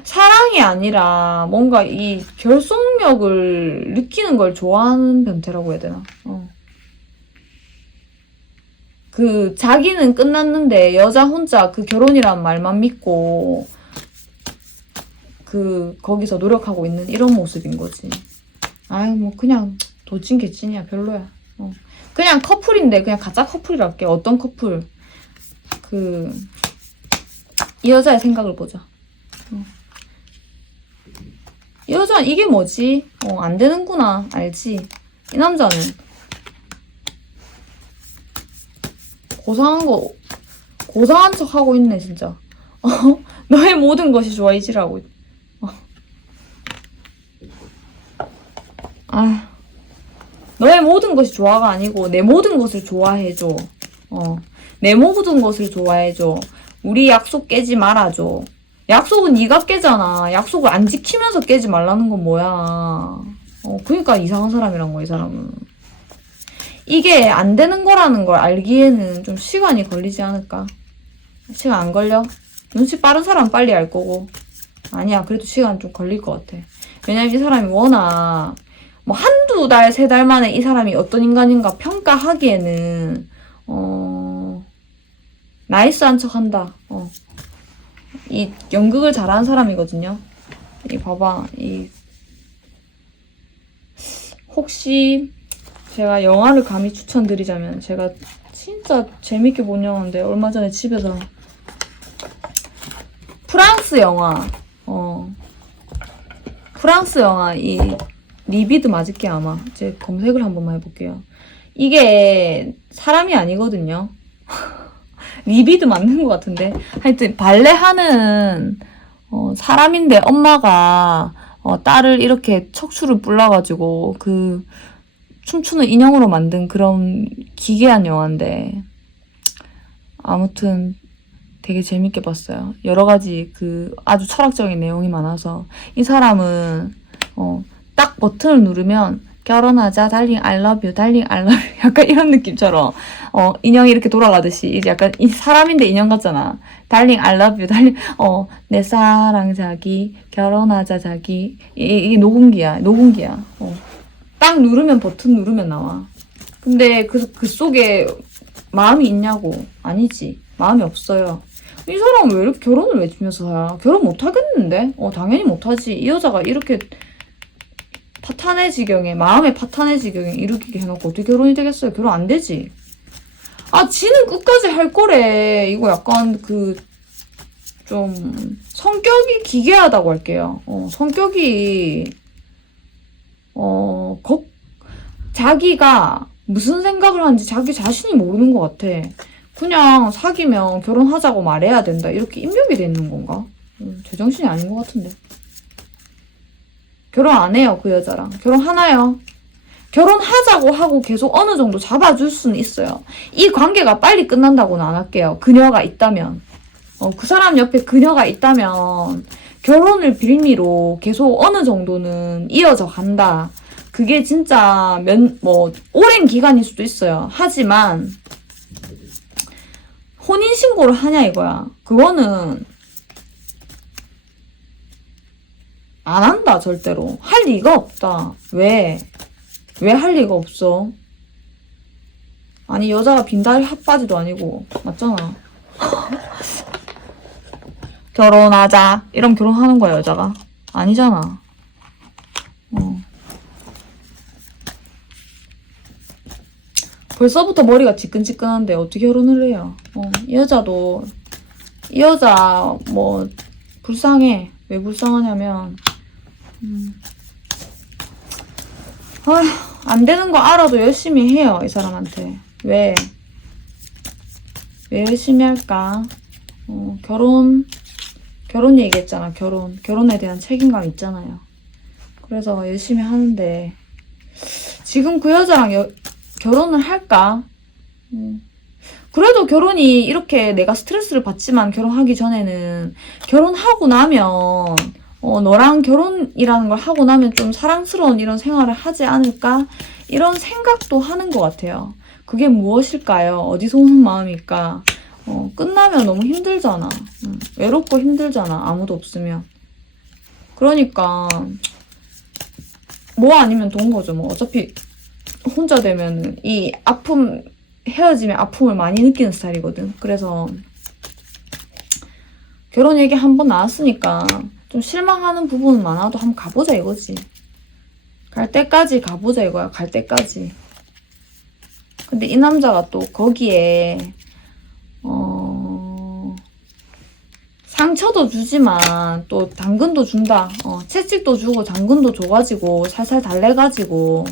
사랑이 아니라 뭔가 이 결속력을 느끼는 걸 좋아하는 변태라고 해야 되나? 그 자기는 끝났는데 여자 혼자 그 결혼이란 말만 믿고 그 거기서 노력하고 있는 이런 모습인 거지. 아유 뭐 그냥 도찐 개찐이야. 별로야. 그냥 커플인데 그냥 가짜 커플이랄게. 어떤 커플? 그 이 여자의 생각을 보자. 이 여자는 이게 뭐지? 안 되는구나. 알지? 이 남자는 고상한 척 하고 있네, 진짜. 너의 모든 것이 좋아, 이지라고. 너의 모든 것이 좋아가 아니고, 내 모든 것을 좋아해줘. 내 모든 것을 좋아해줘. 우리 약속 깨지 말아줘. 약속은 네가 깨잖아. 약속을 안 지키면서 깨지 말라는 건 뭐야. 그러니까 이상한 사람이란 거야, 이 사람은. 이게 안 되는 거라는 걸 알기에는 좀 시간이 걸리지 않을까? 시간 안 걸려? 눈치 빠른 사람 빨리 알 거고. 아니야, 그래도 시간 좀 걸릴 것 같아. 왜냐면 이 사람이 워낙 뭐 한두 달, 세 달 만에 이 사람이 어떤 인간인가 평가하기에는 나이스한 척 한다. 이 연극을 잘하는 사람이거든요. 이 봐봐. 혹시 제가 영화를 감히 추천드리자면 제가 진짜 재밌게 본 영화인데 얼마 전에 집에서 프랑스 영화 이 리비드 맞을게 아마. 제 검색을 한 번만 해볼게요. 이게 사람이 아니거든요. 리비드 맞는 것 같은데. 하여튼 발레하는 사람인데 엄마가 딸을 이렇게 척추를 불러가지고 그 춤추는 인형으로 만든 그런 기괴한 영화인데 아무튼 되게 재밌게 봤어요. 여러 가지 그 아주 철학적인 내용이 많아서 이 사람은 딱 버튼을 누르면 결혼하자, 달링 I love you, 달링 I love you 약간 이런 느낌처럼 인형이 이렇게 돌아가듯이 이제 약간 사람인데 인형 같잖아. 달링 I love you, 달링 내 사랑 자기, 결혼하자 자기. 이게 녹음기야. 딱 누르면 버튼 누르면 나와. 근데 그 속에 마음이 있냐고? 아니지. 마음이 없어요. 이 사람은 왜 이렇게 결혼을 외치면서 살아? 결혼 못 하겠는데? 당연히 못 하지. 이 여자가 이렇게 파탄의 지경에, 마음의 파탄의 지경에 이르게 해놓고 어떻게 결혼이 되겠어요? 결혼 안 되지. 지는 끝까지 할 거래. 이거 약간 좀 성격이 기괴하다고 할게요. 성격이 자기가 무슨 생각을 하는지 자기 자신이 모르는 것 같아. 그냥 사귀면 결혼하자고 말해야 된다. 이렇게 입력이 돼 있는 건가? 제정신이 아닌 것 같은데. 결혼 안 해요, 그 여자랑. 결혼하나요? 결혼하자고 하고 계속 어느 정도 잡아줄 수는 있어요. 이 관계가 빨리 끝난다고는 안 할게요. 그녀가 있다면. 그 사람 옆에 그녀가 있다면 결혼을 빌미로 계속 어느 정도는 이어져 간다. 그게 진짜 오랜 기간일 수도 있어요. 하지만 혼인신고를 하냐 이거야. 그거는 안 한다, 절대로. 할 리가 없다. 왜 할 리가 없어? 아니, 여자가 빈다리 핫바지도 아니고, 맞잖아. 결혼하자. 이러면 결혼하는 거야, 여자가. 아니잖아. 벌써부터 머리가 지끈지끈한데 어떻게 결혼을 해요? 이 여자 불쌍해. 왜 불쌍하냐면 안 되는 거 알아도 열심히 해요, 이 사람한테. 왜 열심히 할까? 결혼 얘기했잖아. 결혼에 대한 책임감 있잖아요. 그래서 열심히 하는데 지금 그 여자랑 결혼을 할까? 그래도 결혼이 이렇게 내가 스트레스를 받지만 결혼하기 전에는 결혼하고 나면 너랑 결혼이라는 걸 하고 나면 좀 사랑스러운 이런 생활을 하지 않을까? 이런 생각도 하는 것 같아요. 그게 무엇일까요? 어디서 오는 마음일까? 끝나면 너무 힘들잖아. 외롭고 힘들잖아. 아무도 없으면. 그러니까 뭐 아니면 돈 거죠. 뭐 어차피 혼자 되면 이 아픔, 헤어지면 아픔을 많이 느끼는 스타일이거든. 그래서 결혼 얘기 한 번 나왔으니까 좀 실망하는 부분은 많아도 한번 가보자 이거지. 갈 때까지 가보자 이거야. 갈 때까지. 근데 이 남자가 또 거기에 상처도 주지만 또 당근도 준다. 채찍도 주고 당근도 줘가지고 살살 달래가지고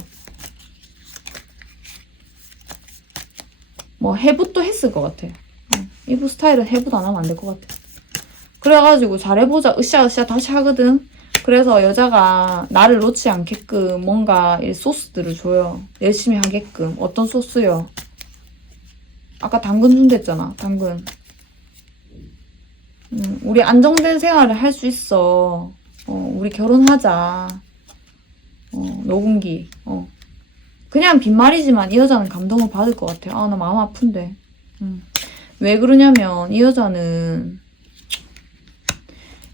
뭐 해붓도 했을 것 같아. 이부 스타일은 해붓 안 하면 안 될 것 같아. 그래가지고 잘해보자 으쌰으쌰 다시 하거든. 그래서 여자가 나를 놓지 않게끔 뭔가 이 소스들을 줘요. 열심히 하게끔. 어떤 소스요? 아까 당근 준댔잖아. 당근. 우리 안정된 생활을 할 수 있어. 우리 결혼하자. 녹음기. 그냥 빈말이지만 이 여자는 감동을 받을 것 같아. 아, 나 마음 아픈데. 왜 그러냐면 이 여자는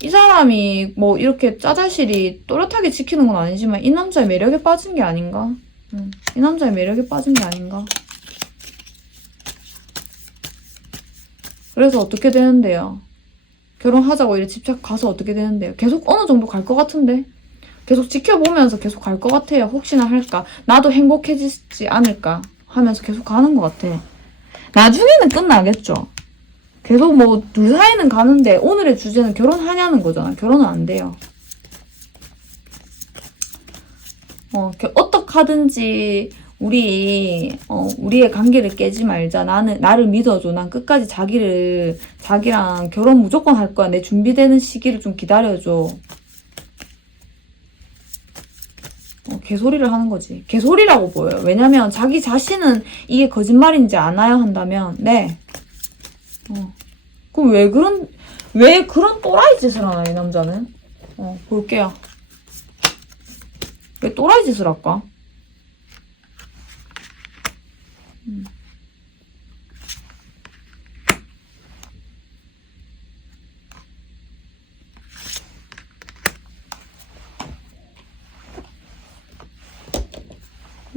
이 사람이 뭐 이렇게 짜잘시리 또렷하게 지키는 건 아니지만 이 남자의 매력에 빠진 게 아닌가? 이 남자의 매력에 빠진 게 아닌가? 그래서 어떻게 되는데요? 결혼하자고 이래 집착 가서 어떻게 되는데요? 계속 어느 정도 갈 것 같은데? 계속 지켜보면서 계속 갈 것 같아요. 혹시나 할까? 나도 행복해지지 않을까? 하면서 계속 가는 것 같아. 나중에는 끝나겠죠? 계속 뭐 둘 사이는 가는데 오늘의 주제는 결혼하냐는 거잖아. 결혼은 안 돼요. 어떻게 하든지 우리의 관계를 깨지 말자. 나를 믿어줘. 난 끝까지 자기랑 결혼 무조건 할 거야. 내 준비되는 시기를 좀 기다려줘. 개소리를 하는 거지. 개소리라고 보여요. 왜냐면 자기 자신은 이게 거짓말인지 알아야 한다면, 네. 그럼 왜 그런 또라이 짓을 하나, 이 남자는? 볼게요. 왜 또라이 짓을 할까?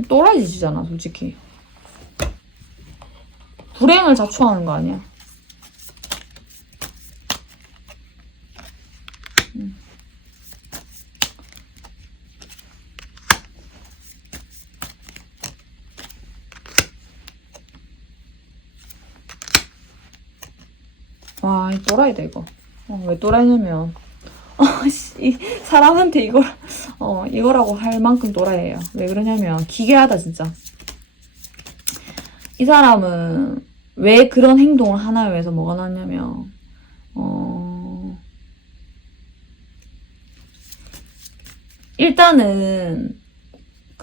또라이 짓이잖아, 솔직히. 불행을 자초하는 거 아니야? 와, 이 또라이다, 이거. 왜 또라이냐면, 사람한테 이거라고 할 만큼 또라이예요. 왜 그러냐면, 기괴하다, 진짜. 이 사람은 왜 그런 행동을 하나요? 해서 뭐가 났냐면, 일단은,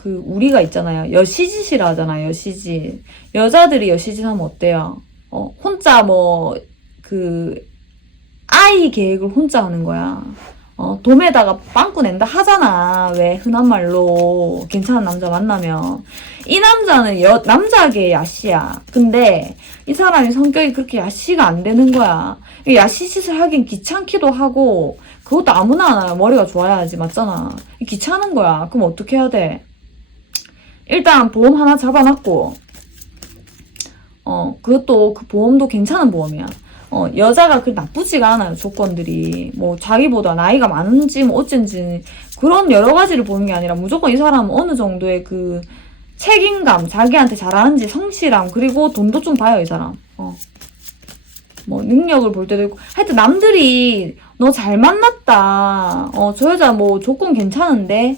우리가 있잖아요. 여시짓이라 하잖아요, 여시짓. 여자들이 여시짓 하면 어때요? 혼자 아이 계획을 혼자 하는 거야. 돔에다가 빵꾸 낸다 하잖아. 왜 흔한 말로 괜찮은 남자 만나면. 이 남자는 남자계 야시야. 근데 이 사람이 성격이 그렇게 야시가 안 되는 거야. 야시 짓을 하긴 귀찮기도 하고 그것도 아무나 안 해요. 머리가 좋아야지. 맞잖아. 귀찮은 거야. 그럼 어떻게 해야 돼? 일단 보험 하나 잡아놨고 그것도 그 보험도 괜찮은 보험이야. 여자가 그 나쁘지가 않아요, 조건들이. 뭐, 자기보다 나이가 많은지, 뭐, 어쩐지, 그런 여러 가지를 보는 게 아니라, 무조건 이 사람은 어느 정도의 책임감, 자기한테 잘하는지, 성실함, 그리고 돈도 좀 봐요, 이 사람. 뭐, 능력을 볼 때도 있고. 하여튼, 남들이, 너 잘 만났다. 저 여자 뭐, 조건 괜찮은데?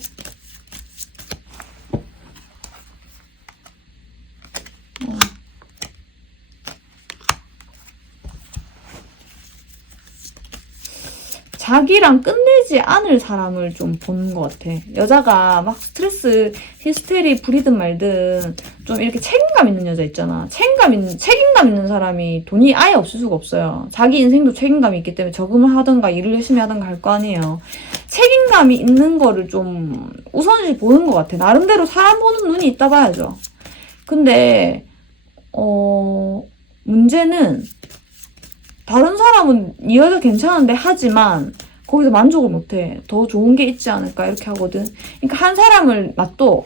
자기랑 끝내지 않을 사람을 좀 보는 것 같아. 여자가 막 스트레스, 히스테리 부리든 말든 좀 이렇게 책임감 있는 여자 있잖아. 책임감 있는 사람이 돈이 아예 없을 수가 없어요. 자기 인생도 책임감이 있기 때문에 저금을 하든가 일을 열심히 하든가 할 거 아니에요. 책임감이 있는 거를 좀 우선시 보는 것 같아. 나름대로 사람 보는 눈이 있다 봐야죠. 근데 문제는 다른 사람은 이 여자 괜찮은데 하지만 거기서 만족을 못해. 더 좋은 게 있지 않을까 이렇게 하거든. 그러니까 한 사람을 놔둬.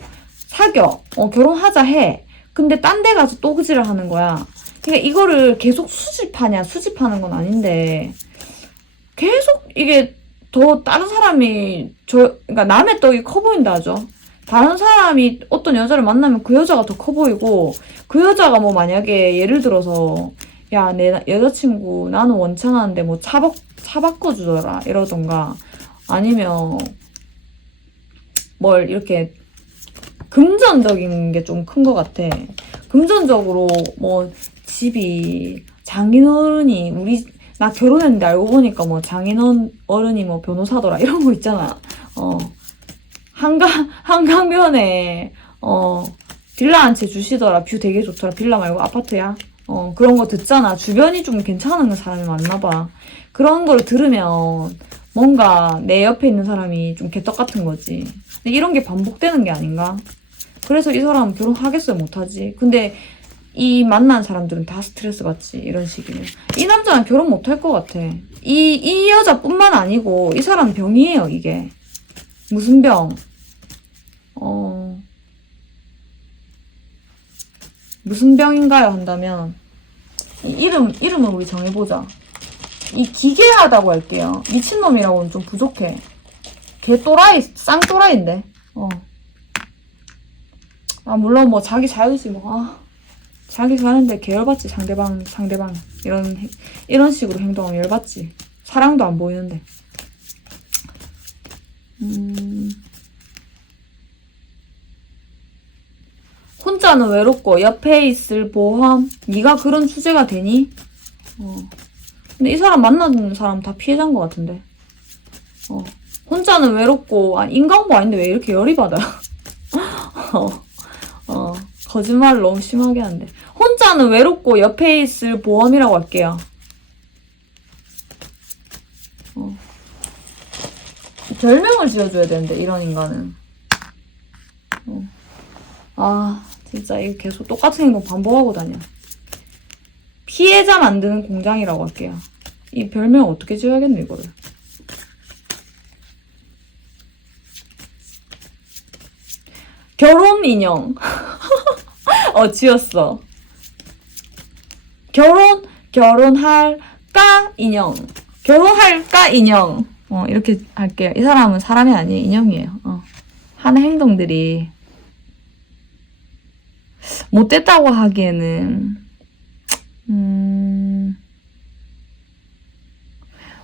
사겨. 결혼하자 해. 근데 딴 데 가서 또 그지를 하는 거야. 그러니까 이거를 계속 수집하는 건 아닌데 계속 이게 더 다른 사람이 그러니까 남의 떡이 커 보인다 하죠. 다른 사람이 어떤 여자를 만나면 그 여자가 더 커 보이고 그 여자가 뭐 만약에 예를 들어서 야, 내 여자친구 나는 원찮았는데 뭐 차 바꿔주더라 이러던가 아니면 뭘 이렇게 금전적인 게 좀 큰 것 같아. 금전적으로 뭐 집이 장인어른이 나 결혼했는데 알고 보니까 뭐 장인어른이 뭐 변호사더라 이런 거 있잖아. 한강변에 빌라 한 채 주시더라. 뷰 되게 좋더라. 빌라 말고 아파트야. 그런 거 듣잖아. 주변이 좀 괜찮은 사람이 많나 봐. 그런 걸 들으면 뭔가 내 옆에 있는 사람이 좀 개떡 같은 거지. 근데 이런 게 반복되는 게 아닌가? 그래서 이 사람 결혼하겠어요? 못하지. 근데 이 만난 사람들은 다 스트레스 받지. 이런 식이면. 이 남자는 결혼 못할 것 같아. 이 여자뿐만 아니고 이 사람 병이에요, 이게. 무슨 병? 무슨 병인가요? 한다면 이름을 우리 정해보자. 이 기괴하다고 할게요. 미친놈이라고는 좀 부족해. 개또라이, 쌍또라이인데. 물론 뭐 자기 자유지 뭐. 자기 자는데 개열받지. 상대방 이런 식으로 행동하면 열받지. 사랑도 안 보이는데. 혼자는 외롭고 옆에 있을 보험. 네가 그런 주제가 되니? 근데 이 사람 만나는 사람 다 피해자인 것 같은데. 혼자는 외롭고 인간고 아닌데 왜 이렇게 열이 받아? 거짓말을 너무 심하게 하는데. 혼자는 외롭고 옆에 있을 보험이라고 할게요. 별명을 지어줘야 되는데 이런 인간은. 진짜 이거 계속 똑같은 행동 반복하고 다녀. 피해자 만드는 공장이라고 할게요. 이 별명 어떻게 지어야겠네 이거를. 결혼 인형. 지었어. 결혼할까 인형. 결혼할까 인형. 이렇게 할게요. 이 사람은 사람이 아니에요. 인형이에요. 하는 행동들이 못됐다고 하기에는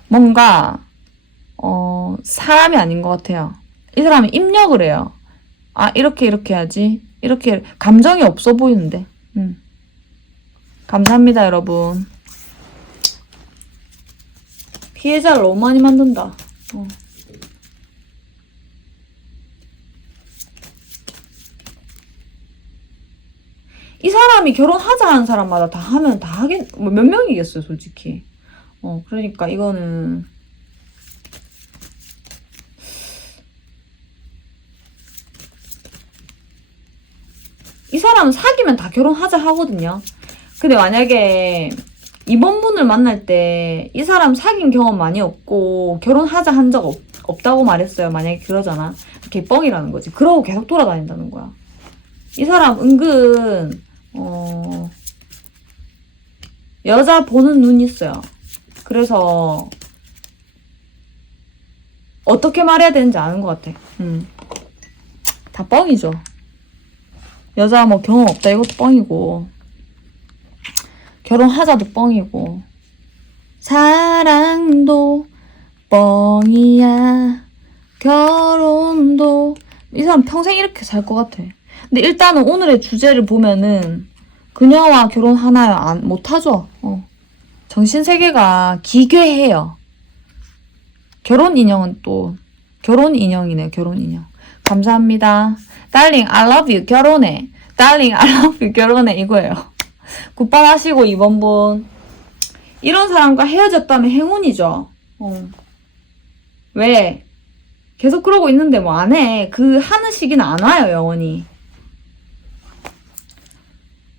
뭔가 사람이 아닌 것 같아요. 이 사람이 입력을 해요. 이렇게 해야지. 이렇게 감정이 없어 보이는데. 감사합니다, 여러분. 피해자를 너무 많이 만든다. 이 사람이 결혼하자 하는 사람마다 다 하면 다 몇 명이겠어요, 솔직히. 그러니까 이거는 이 사람은 사귀면 다 결혼하자 하거든요. 근데 만약에 이번 분을 만날 때 이 사람 사귄 경험 많이 없고 결혼하자 한 적 없다고 말했어요. 만약에 그러잖아. 개뻥이라는 거지. 그러고 계속 돌아다닌다는 거야. 이 사람 은근 여자 보는 눈이 있어요. 그래서 어떻게 말해야 되는지 아는 것 같아. 다 뻥이죠. 여자 뭐 경험 없다 이것도 뻥이고 결혼하자도 뻥이고 사랑도 뻥이야 결혼도. 이 사람 평생 이렇게 살 것 같아. 근데 일단은 오늘의 주제를 보면은 그녀와 결혼하나요? 못하죠. 정신세계가 기괴해요. 결혼 인형은 또 결혼 인형이네요. 결혼 인형. 감사합니다. 달링 I love you 결혼해. 달링 I love you 결혼해 이거예요. 굿밤 하시고 2번 분. 이런 사람과 헤어졌다면 행운이죠. 왜? 계속 그러고 있는데 뭐 안 해. 그 하는 시기는 안 와요, 영원히.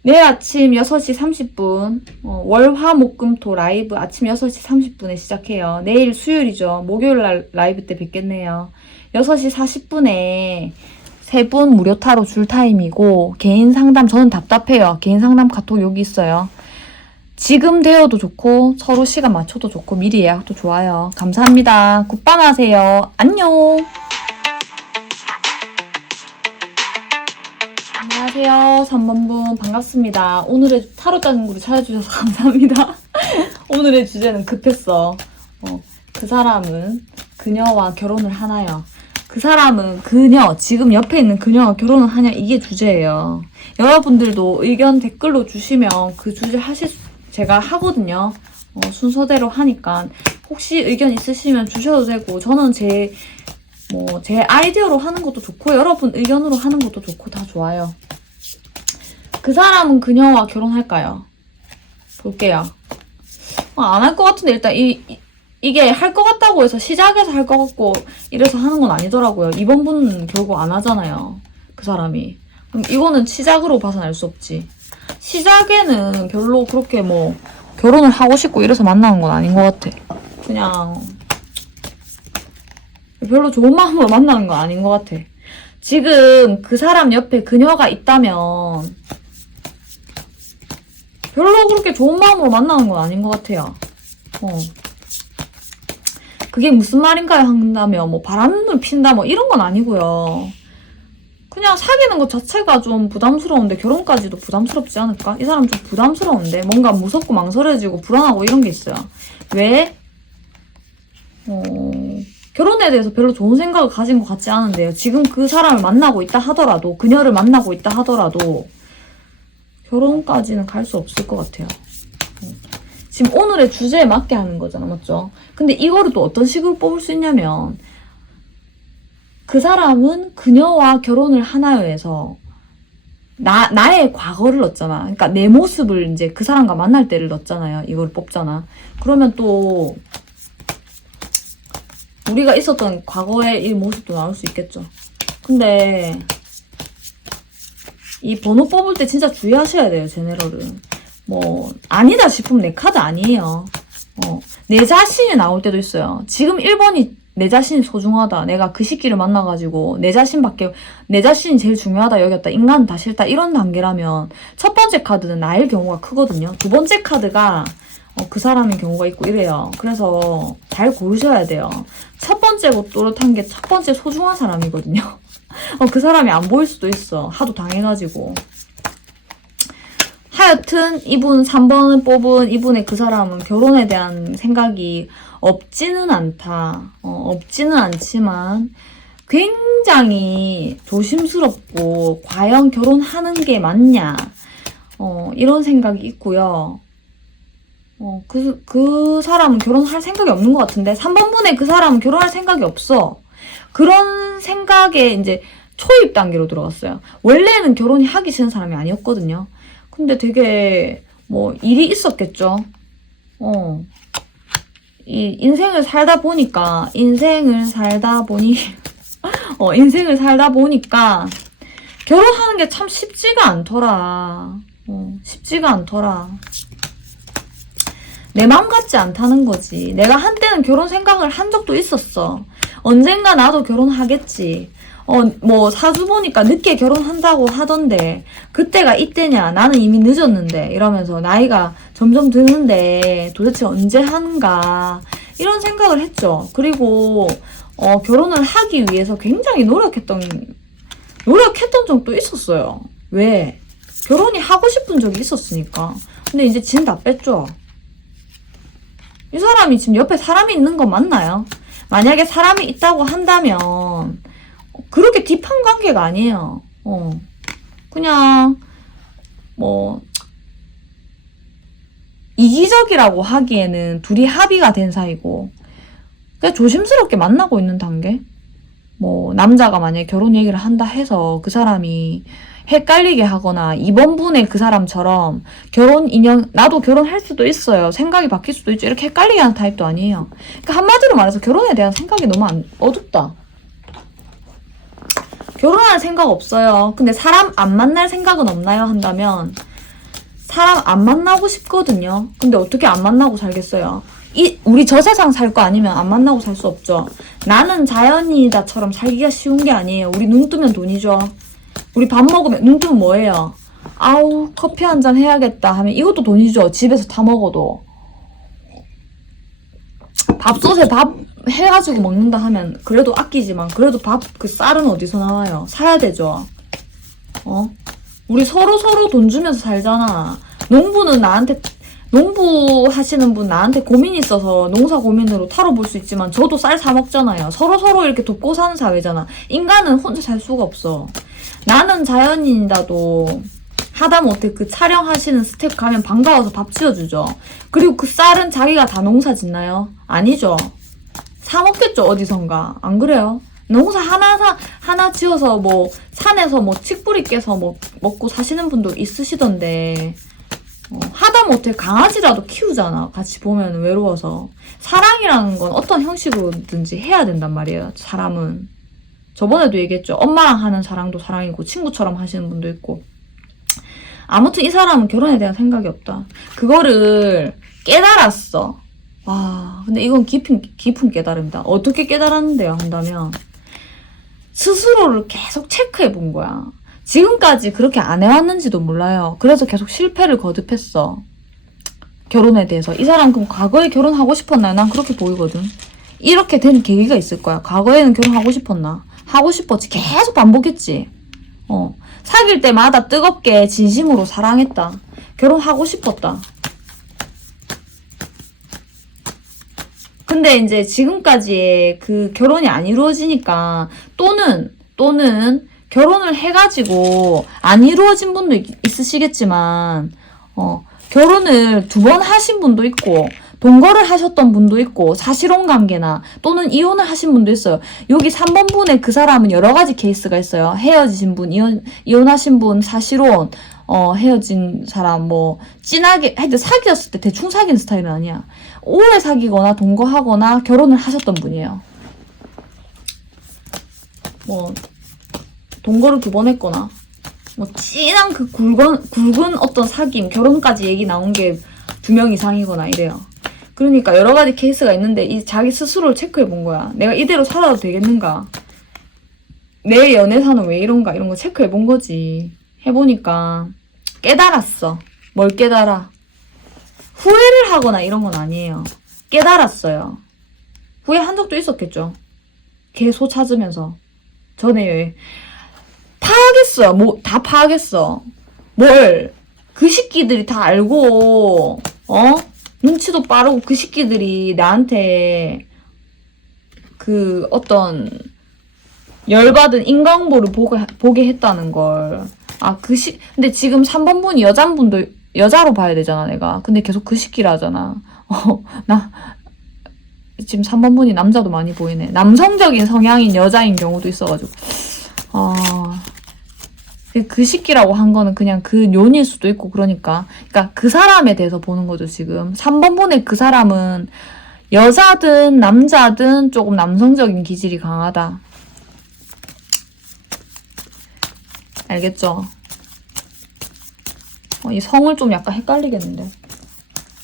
내일 아침 6시 30분 월, 화, 목, 금, 토 라이브 아침 6시 30분에 시작해요. 내일 수요일이죠. 목요일날 라이브 때 뵙겠네요. 6시 40분에 3분 무료 타로 줄 타임이고 개인 상담 저는 답답해요. 개인 상담 카톡 여기 있어요. 지금 되어도 좋고 서로 시간 맞춰도 좋고 미리 예약도 좋아요. 감사합니다. 굿밤 하세요. 안녕. 안녕하세요. 3번 분 반갑습니다. 오늘의 타로 짱구를 찾아주셔서 감사합니다. 오늘의 주제는 급했어. 그 사람은 그녀와 결혼을 하나요? 그 사람은 그녀, 지금 옆에 있는 그녀와 결혼을 하냐 이게 주제예요. 여러분들도 의견 댓글로 주시면 그 주제 제가 하거든요. 순서대로 하니까 혹시 의견 있으시면 주셔도 되고 저는 제 아이디어로 하는 것도 좋고 여러분 의견으로 하는 것도 좋고 다 좋아요. 그 사람은 그녀와 결혼할까요? 볼게요. 안 할 것 같은데 일단 이게 할 것 같다고 해서 시작해서 할 것 같고 이래서 하는 건 아니더라고요. 이번 분은 결국 안 하잖아요. 그 사람이. 그럼 이거는 시작으로 봐서는 알 수 없지. 시작에는 별로 그렇게 뭐 결혼을 하고 싶고 이래서 만나는 건 아닌 것 같아. 그냥 별로 좋은 마음으로 만나는 건 아닌 것 같아. 지금 그 사람 옆에 그녀가 있다면 별로 그렇게 좋은 마음으로 만나는 건 아닌 것 같아요. 그게 무슨 말인가요? 한다면 뭐 바람을 핀다 뭐 이런 건 아니고요. 그냥 사귀는 것 자체가 좀 부담스러운데 결혼까지도 부담스럽지 않을까? 이 사람 좀 부담스러운데 뭔가 무섭고 망설여지고 불안하고 이런 게 있어요. 왜? 결혼에 대해서 별로 좋은 생각을 가진 것 같지 않은데요. 지금 그 사람을 만나고 있다 하더라도 그녀를 만나고 있다 하더라도 결혼까지는 갈 수 없을 것 같아요. 지금 오늘의 주제에 맞게 하는 거잖아, 맞죠? 근데 이거를 또 어떤 식으로 뽑을 수 있냐면 그 사람은 그녀와 결혼을 하나요에서 나의 과거를 넣었잖아. 그러니까 내 모습을 이제 그 사람과 만날 때를 넣었잖아요. 이걸 뽑잖아. 그러면 또 우리가 있었던 과거의 이 모습도 나올 수 있겠죠. 근데 이 번호 뽑을 때 진짜 주의하셔야 돼요, 제네럴은. 뭐 아니다 싶으면 내 카드 아니에요. 내 자신이 나올 때도 있어요. 지금 1번이 내 자신이 소중하다. 내가 그 시기를 만나가지고 내 자신이 제일 중요하다 여겼다. 인간은 다 싫다. 이런 단계라면 첫 번째 카드는 나일 경우가 크거든요. 두 번째 카드가 그 사람인 경우가 있고 이래요. 그래서 잘 고르셔야 돼요. 첫 번째고 또렷한 게 첫 번째 소중한 사람이거든요. 그 사람이 안 보일 수도 있어. 하도 당해가지고. 하여튼 이분 3번을 뽑은 이분의 그 사람은 결혼에 대한 생각이 없지는 않다. 없지는 않지만 굉장히 조심스럽고 과연 결혼하는 게 맞냐 이런 생각이 있고요. 그 사람은 결혼할 생각이 없는 것 같은데 3번 분의 그 사람은 결혼할 생각이 없어. 그런 생각에 이제 초입 단계로 들어갔어요. 원래는 결혼이 하기 싫은 사람이 아니었거든요. 근데 되게 뭐 일이 있었겠죠. 이 인생을 살다 보니까 인생을 살다 보니까 결혼하는 게 참 쉽지가 않더라. 쉽지가 않더라. 내 맘 같지 않다는 거지. 내가 한때는 결혼 생각을 한 적도 있었어. 언젠가 나도 결혼하겠지. 뭐 사주 보니까 늦게 결혼한다고 하던데 그때가 이때냐 나는 이미 늦었는데 이러면서 나이가 점점 드는데 도대체 언제 하는가 이런 생각을 했죠. 그리고 결혼을 하기 위해서 굉장히 노력했던 적도 있었어요. 왜? 결혼이 하고 싶은 적이 있었으니까. 근데 이제 진 다 뺐죠. 이 사람이 지금 옆에 사람이 있는 거 맞나요? 만약에 사람이 있다고 한다면 그렇게 딥한 관계가 아니에요. 그냥 뭐 이기적이라고 하기에는 둘이 합의가 된 사이고 그냥 조심스럽게 만나고 있는 단계? 뭐, 남자가 만약에 결혼 얘기를 한다 해서 그 사람이 헷갈리게 하거나, 이번 분의 그 사람처럼 결혼 인연, 나도 결혼할 수도 있어요. 생각이 바뀔 수도 있죠. 이렇게 헷갈리게 하는 타입도 아니에요. 그러니까 한마디로 말해서 결혼에 대한 생각이 너무 어둡다. 결혼할 생각 없어요. 근데 사람 안 만날 생각은 없나요? 한다면, 사람 안 만나고 싶거든요. 근데 어떻게 안 만나고 살겠어요? 우리 저 세상 살 거 아니면 안 만나고 살 수 없죠. 나는 자연이다처럼 살기가 쉬운 게 아니에요. 우리 눈 뜨면 돈이죠. 우리 밥 먹으면 눈 뜨면 뭐예요? 아우 커피 한 잔 해야겠다 하면 이것도 돈이죠. 집에서 타 먹어도. 밥솥에 밥 해가지고 먹는다 하면 그래도 아끼지만 그래도 밥 그 쌀은 어디서 나와요? 사야 되죠. 우리 서로 돈 주면서 살잖아. 농부는 나한테 농부 하시는 분 나한테 고민 있어서 농사 고민으로 타로 볼 수 있지만 저도 쌀 사 먹잖아요. 서로 이렇게 돕고 사는 사회잖아. 인간은 혼자 살 수가 없어. 나는 자연인이라도 하다못해 그 촬영하시는 스텝 가면 반가워서 밥 지어주죠. 그리고 그 쌀은 자기가 다 농사 짓나요? 아니죠. 사 먹겠죠, 어디선가. 안 그래요? 농사 하나 지어서 뭐 산에서 뭐 칡뿌리 깨서 뭐 먹고 사시는 분도 있으시던데 하다못해 강아지라도 키우잖아. 같이 보면 외로워서. 사랑이라는 건 어떤 형식으로든지 해야 된단 말이에요. 사람은. 저번에도 얘기했죠. 엄마랑 하는 사랑도 사랑이고 친구처럼 하시는 분도 있고. 아무튼 이 사람은 결혼에 대한 생각이 없다. 그거를 깨달았어. 와, 근데 이건 깊은 깨달음이다. 어떻게 깨달았는데요? 한다면 스스로를 계속 체크해 본 거야. 지금까지 그렇게 안 해왔는지도 몰라요. 그래서 계속 실패를 거듭했어. 결혼에 대해서. 이 사람 그럼 과거에 결혼하고 싶었나요? 난 그렇게 보이거든. 이렇게 된 계기가 있을 거야. 과거에는 결혼하고 싶었나? 하고 싶었지. 계속 반복했지. 사귈 때마다 뜨겁게 진심으로 사랑했다. 결혼하고 싶었다. 근데 이제 지금까지의 그 결혼이 안 이루어지니까 또는 결혼을 해가지고 안 이루어진 분도 있으시겠지만 결혼을 2번 하신 분도 있고 동거를 하셨던 분도 있고 사실혼 관계나 또는 이혼을 하신 분도 있어요. 여기 3번 분의 그 사람은 여러 가지 케이스가 있어요. 헤어지신 분, 이혼하신 분, 사실혼, 헤어진 사람, 뭐 진하게 하여튼 사귀었을 때 대충 사귀는 스타일은 아니야. 오래 사귀거나 동거하거나 결혼을 하셨던 분이에요. 뭐 동거를 2번 했거나 뭐 진한 그 굵은 어떤 사귐, 결혼까지 얘기 나온 게 2명 이상이거나 이래요. 그러니까 여러 가지 케이스가 있는데 이 자기 스스로를 체크해 본 거야. 내가 이대로 살아도 되겠는가? 내 연애사는 왜 이런가? 이런 거 체크해 본 거지. 해보니까 깨달았어. 뭘 깨달아? 후회를 하거나 이런 건 아니에요. 깨달았어요. 후회한 적도 있었겠죠. 개소 찾으면서. 전에 여행. 파악했어요. 뭐, 다 파악했어. 뭘. 그 새끼들이 다 알고, 눈치도 빠르고 그 새끼들이 나한테 그 어떤 열받은 인과응보를 보게 했다는 걸. 근데 지금 3번 분이 여자분도, 여자로 봐야 되잖아, 내가. 근데 계속 그 새끼라 하잖아. 지금 3번 분이 남자도 많이 보이네. 남성적인 성향인 여자인 경우도 있어가지고. 그 시기라고 한 거는 그냥 그 요일 수도 있고 그러니까 그 사람에 대해서 보는 거죠. 지금 3번 분의 그 사람은 여자든 남자든 조금 남성적인 기질이 강하다. 알겠죠? 이 성을 좀 약간 헷갈리겠는데.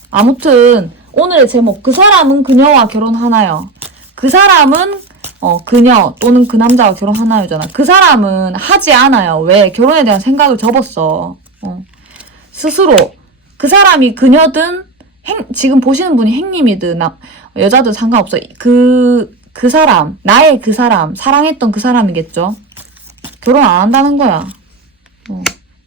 아무튼 오늘의 제목, 그 사람은 그녀와 결혼하나요? 그 사람은 그녀 또는 그 남자와 결혼하나요잖아. 그 사람은 하지 않아요. 왜? 결혼에 대한 생각을 접었어. 스스로. 그 사람이 그녀든 지금 보시는 분이 행님이든 여자든 상관없어. 그 사람, 나의 그 사람, 사랑했던 그 사람이겠죠. 결혼 안 한다는 거야.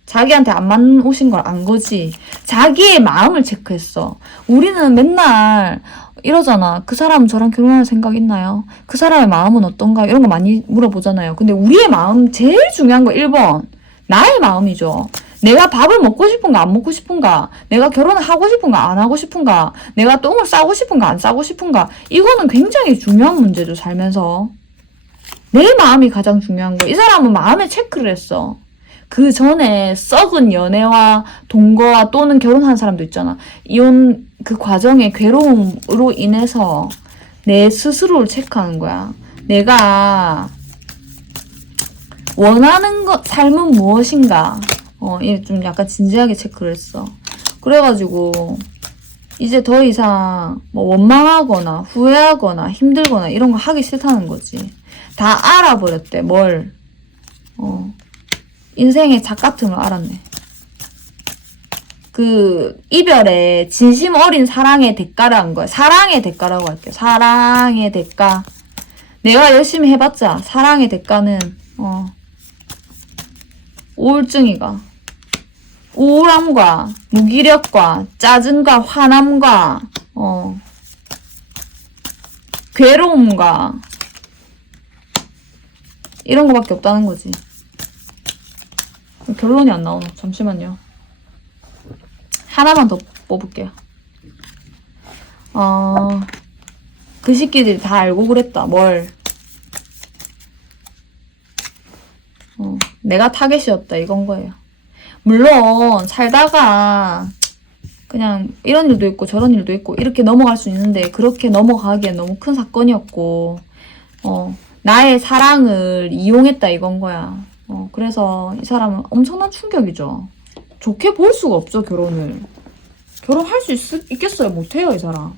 자기한테 안 맞으신 걸 안 거지. 자기의 마음을 체크했어. 우리는 맨날 이러잖아. 그 사람은 저랑 결혼할 생각 있나요? 그 사람의 마음은 어떤가? 이런 거 많이 물어보잖아요. 근데 우리의 마음 제일 중요한 거 1번. 나의 마음이죠. 내가 밥을 먹고 싶은가 안 먹고 싶은가, 내가 결혼을 하고 싶은가 안 하고 싶은가, 내가 똥을 싸고 싶은가 안 싸고 싶은가, 이거는 굉장히 중요한 문제죠. 살면서 내 마음이 가장 중요한 거야. 이 사람은 마음에 체크를 했어. 그 전에 썩은 연애와 동거와 또는 결혼한 사람도 있잖아. 이혼 그 과정의 괴로움으로 인해서 내 스스로를 체크하는 거야. 내가 원하는 것, 삶은 무엇인가. 이게 좀 약간 진지하게 체크를 했어. 그래가지고 이제 더 이상 뭐 원망하거나 후회하거나 힘들거나 이런 거 하기 싫다는 거지. 다 알아버렸대. 뭘. 인생의 작가틈을 알았네. 그 이별에 진심 어린 사랑의 대가를 한 거야. 사랑의 대가라고 할게요. 사랑의 대가. 내가 열심히 해봤자 사랑의 대가는 우울증이가 우울함과 무기력과 짜증과 화남과 괴로움과 이런 거밖에 없다는 거지. 결론이 안 나오나? 잠시만요. 하나만 더 뽑을게요. 그 새끼들이 다 알고 그랬다. 뭘. 내가 타겟이었다. 이건 거예요. 물론 살다가 그냥 이런 일도 있고 저런 일도 있고 이렇게 넘어갈 수 있는데 그렇게 넘어가기엔 너무 큰 사건이었고 나의 사랑을 이용했다. 이건 거야. 그래서 이 사람은 엄청난 충격이죠. 좋게 볼 수가 없죠, 결혼을. 결혼할 수 있겠어요? 못해요, 이 사람.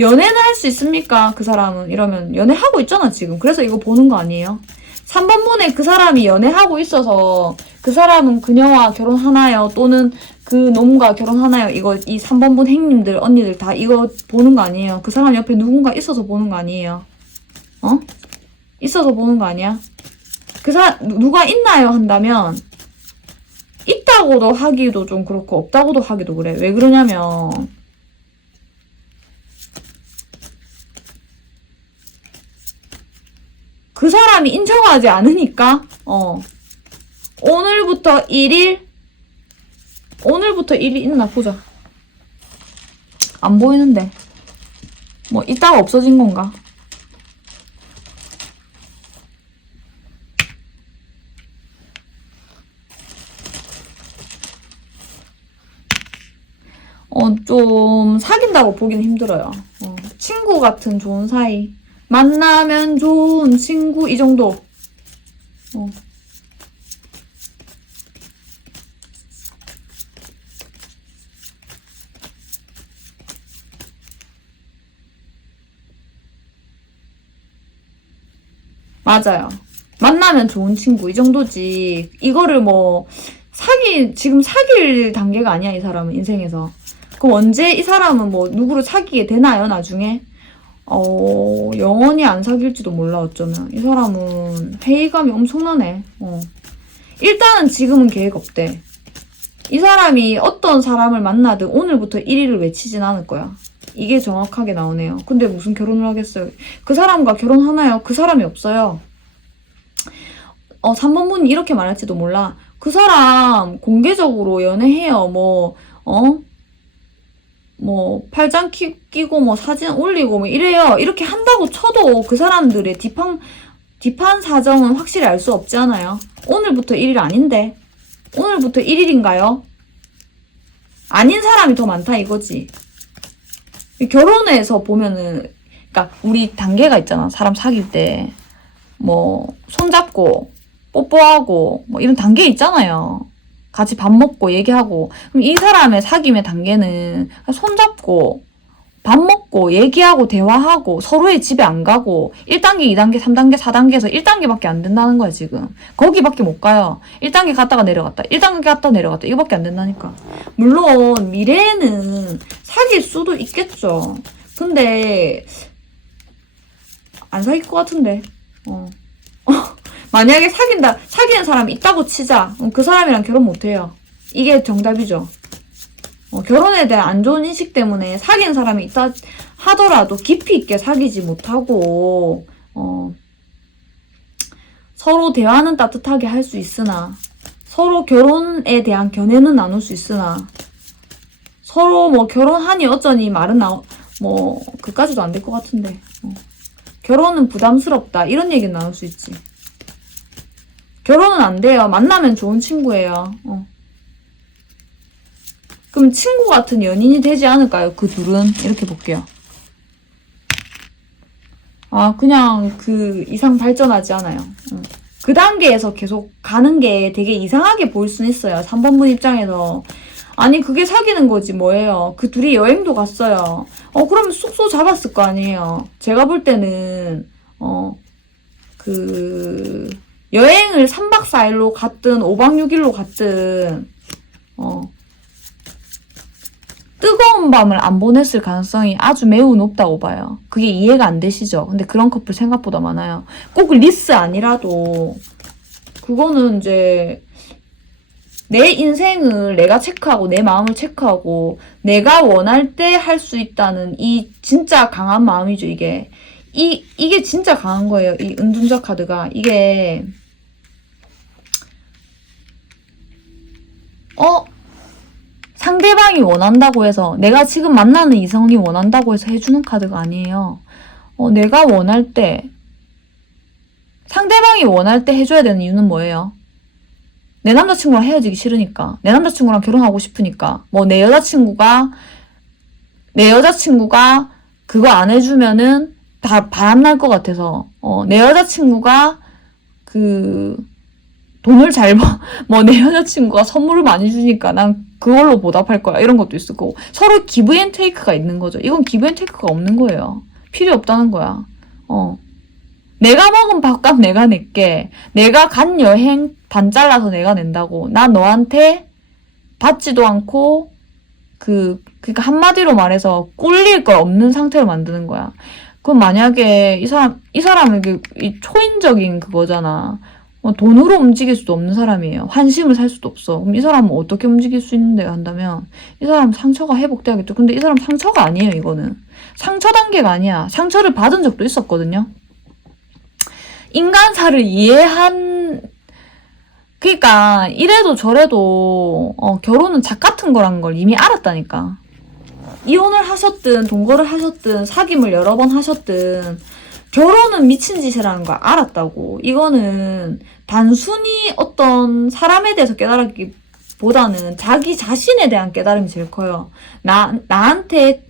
연애는 할 수 있습니까? 그 사람은. 이러면 연애하고 있잖아, 지금. 그래서 이거 보는 거 아니에요? 3번분에 그 사람이 연애하고 있어서 그 사람은 그녀와 결혼하나요? 또는 그 놈과 결혼하나요? 이거 이 3번분 행님들, 언니들 다 이거 보는 거 아니에요? 그 사람 옆에 누군가 있어서 보는 거 아니에요? 있어서 보는 거 아니야? 누가 있나요? 한다면 있다고도 하기도 좀 그렇고 없다고도 하기도 그래. 왜 그러냐면 그 사람이 인정하지 않으니까 오늘부터 1일 있나 보자. 안 보이는데 뭐 있다가 없어진 건가? 좀 사귄다고 보기는 힘들어요. 친구 같은 좋은 사이. 만나면 좋은 친구 이 정도. 맞아요. 만나면 좋은 친구 이 정도지. 이거를 뭐 지금 사귈 단계가 아니야. 이 사람은 인생에서. 그럼 언제 이 사람은 뭐 누구를 사귀게 되나요? 나중에? 영원히 안 사귈지도 몰라. 어쩌면 이 사람은 회의감이 엄청나네. 일단은 지금은 계획 없대. 이 사람이 어떤 사람을 만나든 오늘부터 1위를 외치진 않을 거야. 이게 정확하게 나오네요. 근데 무슨 결혼을 하겠어요? 그 사람과 결혼하나요? 그 사람이 없어요. 3번 분이 이렇게 말할지도 몰라. 그 사람 공개적으로 연애해요. 팔짱 끼고 뭐 사진 올리고 뭐 이래요. 이렇게 한다고 쳐도 그 사람들의 딥한 사정은 확실히 알 수 없지 않아요? 오늘부터 1일 아닌데? 오늘부터 1일인가요? 아닌 사람이 더 많다 이거지. 결혼해서 보면은, 그러니까 우리 단계가 있잖아. 사람 사귈 때. 손잡고, 뽀뽀하고, 이런 단계 있잖아요. 같이 밥 먹고 얘기하고. 그럼 이 사람의 사귐의 단계는 손잡고 밥 먹고 얘기하고 대화하고 서로의 집에 안 가고 1단계, 2단계, 3단계, 4단계에서 1단계밖에 안 된다는 거야 지금. 거기밖에 못 가요. 1단계 갔다가 내려갔다. 1단계 갔다가 내려갔다. 이거밖에 안 된다니까. 물론 미래에는 사귈 수도 있겠죠. 근데 안 사귈 것 같은데. 만약에 사귀는 사람이 있다고 치자. 그 사람이랑 결혼 못해요. 이게 정답이죠. 결혼에 대한 안 좋은 인식 때문에 사귀는 사람이 있다 하더라도 깊이 있게 사귀지 못하고, 서로 대화는 따뜻하게 할 수 있으나, 서로 결혼에 대한 견해는 나눌 수 있으나 서로 뭐 결혼하니 어쩌니 말은 뭐 그까지도 안 될 것 같은데 결혼은 부담스럽다 이런 얘기는 나눌 수 있지. 결혼은 안 돼요. 만나면 좋은 친구예요. 그럼 친구 같은 연인이 되지 않을까요? 그 둘은 이렇게 볼게요. 아 그냥 그 이상 발전하지 않아요. 그 단계에서 계속 가는 게 되게 이상하게 보일 수는 있어요. 3번분 입장에서. 아니 그게 사귀는 거지 뭐예요. 그 둘이 여행도 갔어요. 그러면 숙소 잡았을 거 아니에요. 제가 볼 때는 그 여행을 3박 4일로 갔든 5박 6일로 갔든 뜨거운 밤을 안 보냈을 가능성이 아주 매우 높다고 봐요. 그게 이해가 안 되시죠? 근데 그런 커플 생각보다 많아요. 꼭 리스 아니라도 그거는 이제 내 인생을 내가 체크하고 내 마음을 체크하고 내가 원할 때 할 수 있다는 이 진짜 강한 마음이죠. 이게 진짜 강한 거예요. 이 은둔자 카드가. 이게 상대방이 원한다고 해서 내가 지금 만나는 이성이 원한다고 해서 해주는 카드가 아니에요. 내가 원할 때 상대방이 원할 때 해줘야 되는 이유는 뭐예요? 내 남자친구랑 헤어지기 싫으니까 내 남자친구랑 결혼하고 싶으니까 뭐 내 여자친구가 그거 안 해주면은 다 바람날 것 같아서 내 여자친구가 그 돈을 잘 뭐 내 여자친구가 선물을 많이 주니까 난 그걸로 보답할 거야 이런 것도 있을 거고 서로 기브 앤 테이크가 있는 거죠. 이건 기브 앤 테이크가 없는 거예요. 필요 없다는 거야. 내가 먹은 밥값 내가 낼게. 내가 간 여행 반 잘라서 내가 낸다고. 나 너한테 받지도 않고 그러니까 한마디로 말해서 꿀릴 거 없는 상태로 만드는 거야. 그럼 만약에 이 사람은 이 초인적인 그거잖아. 돈으로 움직일 수도 없는 사람이에요. 환심을 살 수도 없어. 그럼 이 사람은 어떻게 움직일 수 있는데 한다면 이 사람 상처가 회복돼야겠죠. 근데 이 사람 상처가 아니에요. 이거는 상처 단계가 아니야. 상처를 받은 적도 있었거든요. 인간사를 그러니까 이래도 저래도 결혼은 작 같은 거란 걸 이미 알았다니까. 이혼을 하셨든 동거를 하셨든 사귐을 여러 번 하셨든 결혼은 미친 짓이라는 걸 알았다고. 이거는 단순히 어떤 사람에 대해서 깨달았기보다는 자기 자신에 대한 깨달음이 제일 커요. 나한테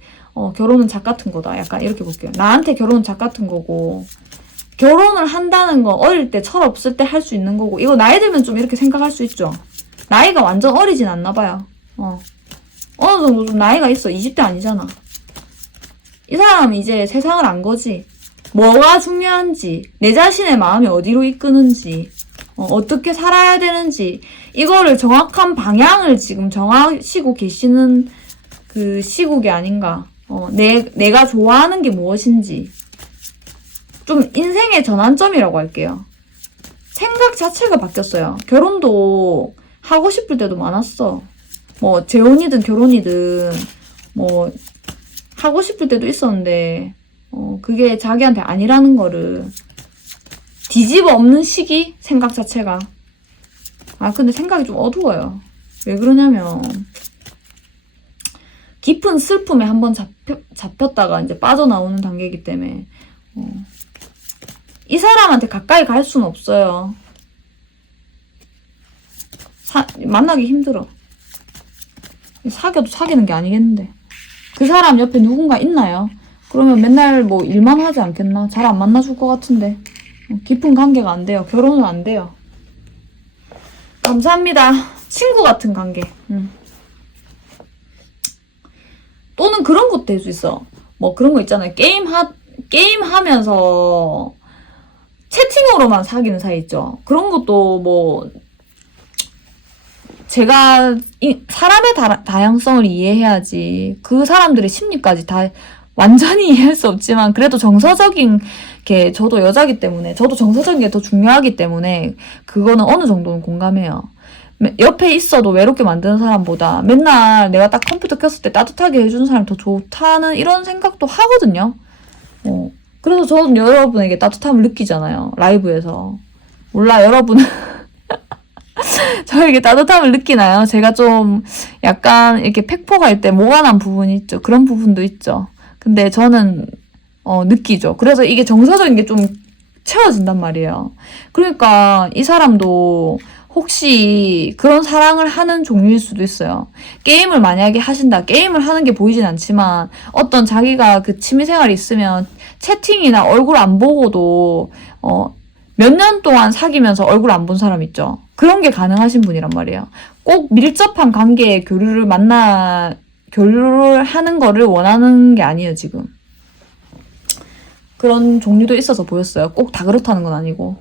결혼은 작 같은 거다. 약간 이렇게 볼게요. 나한테 결혼은 작 같은 거고 결혼을 한다는 거 어릴 때 철 없을 때 할 수 있는 거고 이거 나이 들면 좀 이렇게 생각할 수 있죠. 나이가 완전 어리진 않나 봐요. 어느 정도 좀 나이가 있어. 20대 아니잖아. 이 사람은 이제 세상을 안 거지. 뭐가 중요한지, 내 자신의 마음이 어디로 이끄는지, 어떻게 살아야 되는지 이거를 정확한 방향을 지금 정하시고 계시는 그 시국이 아닌가. 내가 좋아하는 게 무엇인지 좀 인생의 전환점이라고 할게요. 생각 자체가 바뀌었어요. 결혼도 하고 싶을 때도 많았어. 뭐 재혼이든 결혼이든 뭐 하고 싶을 때도 있었는데 그게 자기한테 아니라는 거를 뒤집어 엎는 시기? 생각 자체가. 근데 생각이 좀 어두워요. 왜 그러냐면 깊은 슬픔에 한번 잡혔다가 이제 빠져나오는 단계이기 때문에 이 사람한테 가까이 갈 수는 없어요. 만나기 힘들어. 사귀어도 사귀는 게 아니겠는데. 그 사람 옆에 누군가 있나요? 그러면 맨날 뭐 일만 하지 않겠나? 잘 안 만나줄 것 같은데. 깊은 관계가 안 돼요. 결혼은 안 돼요. 감사합니다. 친구 같은 관계. 또는 그런 것도 될 수 있어. 뭐 그런 거 있잖아요. 게임 하면서 채팅으로만 사귀는 사이 있죠. 그런 것도 뭐 제가 사람의 다양성을 이해해야지 그 사람들의 심리까지 다 완전히 이해할 수 없지만 그래도 정서적인 게 저도 여자기 때문에 저도 정서적인 게 더 중요하기 때문에 그거는 어느 정도는 공감해요. 옆에 있어도 외롭게 만드는 사람보다 맨날 내가 딱 컴퓨터 켰을 때 따뜻하게 해주는 사람이 더 좋다는 이런 생각도 하거든요. 그래서 저는 여러분에게 따뜻함을 느끼잖아요. 라이브에서. 몰라 여러분은 저에게 따뜻함을 느끼나요? 제가 좀 약간 이렇게 팩폭할 때 모가 난 부분이 있죠. 그런 부분도 있죠. 근데 저는 느끼죠. 그래서 이게 정서적인 게 좀 채워진단 말이에요. 그러니까 이 사람도 혹시 그런 사랑을 하는 종류일 수도 있어요. 게임을 만약에 하신다. 게임을 하는 게 보이진 않지만 어떤 자기가 그 취미생활이 있으면 채팅이나 얼굴 안 보고도 몇 년 동안 사귀면서 얼굴 안 본 사람 있죠. 그런 게 가능하신 분이란 말이에요. 꼭 밀접한 관계의 교류를 하는 거를 원하는 게 아니에요, 지금. 그런 종류도 있어서 보였어요. 꼭 다 그렇다는 건 아니고.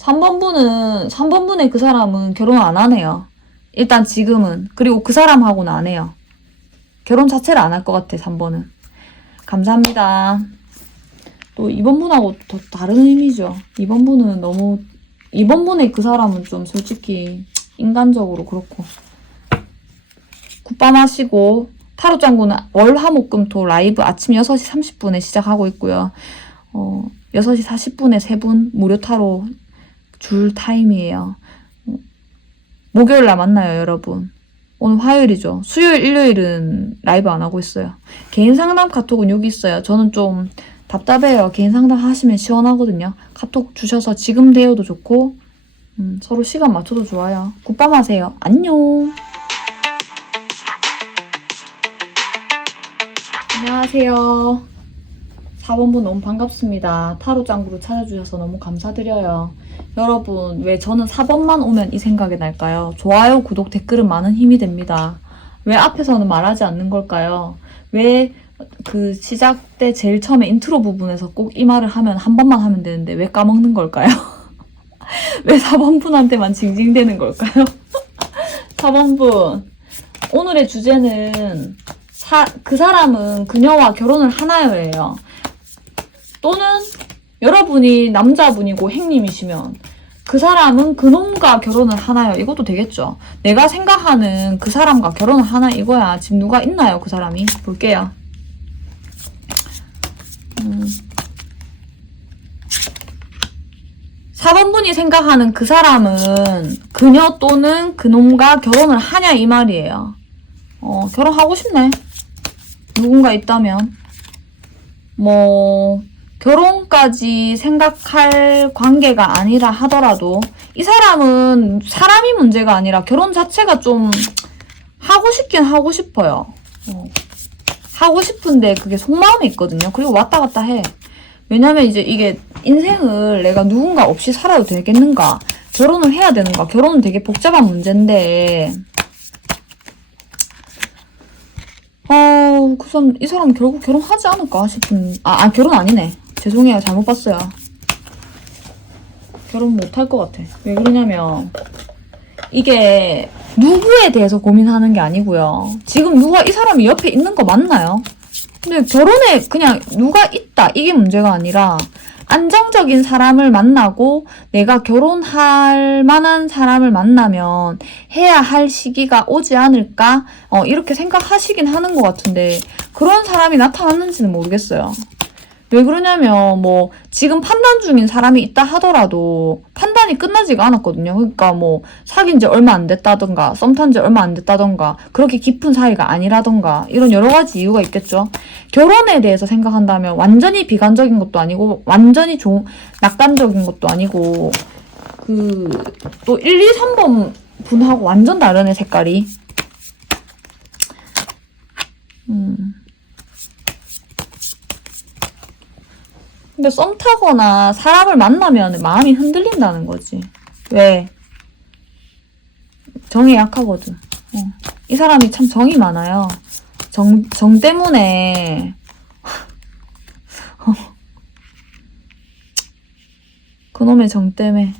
3번 분의 그 사람은 결혼 안 하네요. 일단 지금은. 그리고 그 사람하고는 안 해요. 결혼 자체를 안 할 것 같아, 3번은. 감사합니다. 또 2번 분하고 더 다른 의미죠. 2번 분은 너무, 2번 분의 그 사람은 좀 솔직히 인간적으로 그렇고. 굿밤 하시고, 타로 짱구는 월, 화, 목, 금, 토 라이브 아침 6시 30분에 시작하고 있고요. 6시 40분에 3분 무료 타로 줄 타임이에요. 목요일날 만나요, 여러분. 오늘 화요일이죠. 수요일, 일요일은 라이브 안 하고 있어요. 개인 상담 카톡은 여기 있어요. 저는 좀 답답해요. 개인 상담 하시면 시원하거든요. 카톡 주셔서 지금 대여도 좋고 서로 시간 맞춰도 좋아요. 굿밤 하세요. 안녕. 안녕하세요. 4번분 너무 반갑습니다. 타로 짱구로 찾아주셔서 너무 감사드려요. 여러분, 왜 저는 4번만 오면 이 생각이 날까요? 좋아요, 구독, 댓글은 많은 힘이 됩니다. 왜 앞에서는 말하지 않는 걸까요? 왜 그 시작 때 제일 처음에 인트로 부분에서 꼭 이 말을 하면 한 번만 하면 되는데 왜 까먹는 걸까요? 왜 4번분한테만 징징대는 걸까요? 4번분, 오늘의 주제는 그 사람은 그녀와 결혼을 하나요예요. 또는 여러분이 남자분이고 행님이시면 그 사람은 그놈과 결혼을 하나요? 이것도 되겠죠. 내가 생각하는 그 사람과 결혼을 하나 이거야. 지금 누가 있나요? 그 사람이? 볼게요. 4번분이 생각하는 그 사람은 그녀 또는 그놈과 결혼을 하냐 이 말이에요. 결혼하고 싶네. 누군가 있다면. 결혼까지 생각할 관계가 아니라 하더라도 이 사람은 사람이 문제가 아니라 결혼 자체가 좀 하고 싶긴 하고 싶어요. 하고 싶은데 그게 속마음에 있거든요. 그리고 왔다 갔다 해. 왜냐면 이제 이게 인생을 내가 누군가 없이 살아도 되겠는가? 결혼을 해야 되는가? 결혼은 되게 복잡한 문제인데 이 사람 결국 결혼하지 않을까 싶은 결혼 아니네. 죄송해요. 잘못 봤어요. 결혼 못할 것 같아. 왜 그러냐면 이게 누구에 대해서 고민하는 게 아니고요. 지금 누가 이 사람이 옆에 있는 거 맞나요? 근데 결혼에 그냥 누가 있다 이게 문제가 아니라 안정적인 사람을 만나고 내가 결혼할 만한 사람을 만나면 해야 할 시기가 오지 않을까? 이렇게 생각하시긴 하는 것 같은데 그런 사람이 나타났는지는 모르겠어요. 왜 그러냐면 지금 판단 중인 사람이 있다 하더라도 판단이 끝나지가 않았거든요. 그러니까 사귄 지 얼마 안 됐다던가 썸 탄 지 얼마 안 됐다던가 그렇게 깊은 사이가 아니라던가 이런 여러 가지 이유가 있겠죠. 결혼에 대해서 생각한다면 완전히 비관적인 것도 아니고 완전히 낙관적인 것도 아니고 또 1, 2, 3번 분하고 완전 다르네 색깔이. 근데 썸 타거나 사람을 만나면 마음이 흔들린다는 거지. 왜? 정이 약하거든. 이 사람이 참 정이 많아요. 정 때문에 그놈의 정 때문에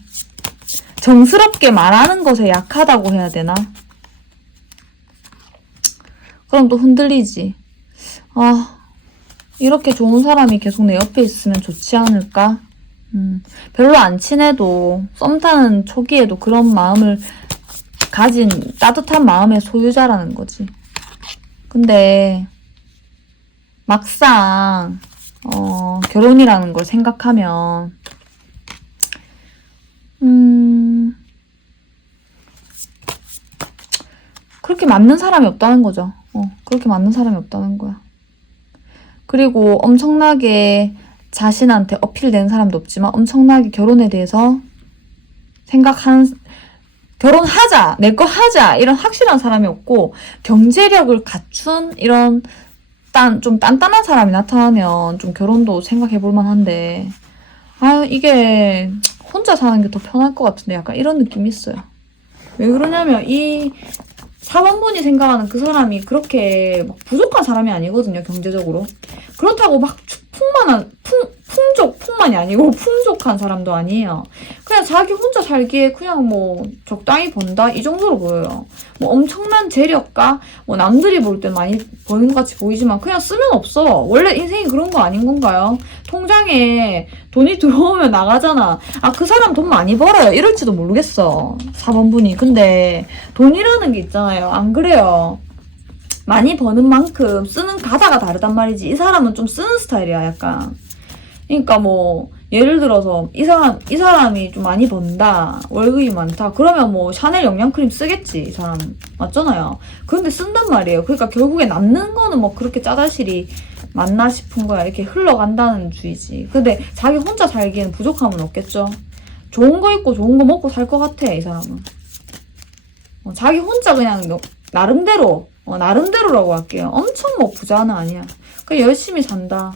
정스럽게 말하는 것에 약하다고 해야 되나? 그럼 또 흔들리지. 이렇게 좋은 사람이 계속 내 옆에 있으면 좋지 않을까? 별로 안 친해도 썸 타는 초기에도 그런 마음을 가진 따뜻한 마음의 소유자라는 거지. 근데 막상 결혼이라는 걸 생각하면 그렇게 맞는 사람이 없다는 거죠. 그렇게 맞는 사람이 없다는 거야. 그리고 엄청나게 자신한테 어필된 사람도 없지만 엄청나게 결혼에 대해서 결혼하자, 내 거 하자 이런 확실한 사람이 없고 경제력을 갖춘 이런 좀 단단한 사람이 나타나면 좀 결혼도 생각해 볼 만한데 이게 혼자 사는 게 더 편할 것 같은데 약간 이런 느낌이 있어요. 왜 그러냐면 이 4번분이 생각하는 그 사람이 그렇게 막 부족한 사람이 아니거든요, 경제적으로. 그렇다고 막 풍족만이 아니고 풍족한 사람도 아니에요. 그냥 자기 혼자 살기에 그냥 뭐 적당히 번다 이 정도로 보여요. 뭐 엄청난 재력가, 뭐 남들이 볼 때 많이 버는 것 같이 보이지만 그냥 쓰면 없어. 원래 인생이 그런 거 아닌 건가요? 통장에 돈이 들어오면 나가잖아. 그 사람 돈 많이 벌어요. 이럴지도 모르겠어. 4번분이. 근데 돈이라는 게 있잖아요. 안 그래요? 많이 버는 만큼 쓰는 가다가 다르단 말이지. 이 사람은 좀 쓰는 스타일이야, 약간. 그러니까 뭐 예를 들어서 이 사람이 좀 많이 번다, 월급이 많다, 그러면 뭐 샤넬 영양크림 쓰겠지, 이 사람. 맞잖아요. 그런데 쓴단 말이에요. 그러니까 결국에 남는 거는 뭐 그렇게 짜잘실이 맞나 싶은 거야. 이렇게 흘러간다는 주의지. 근데 자기 혼자 살기에는 부족함은 없겠죠. 좋은 거 입고 좋은 거 먹고 살 것 같아, 이 사람은. 자기 혼자 그냥 나름대로라고 할게요. 엄청 뭐 부자는 아니야. 그냥 열심히 산다.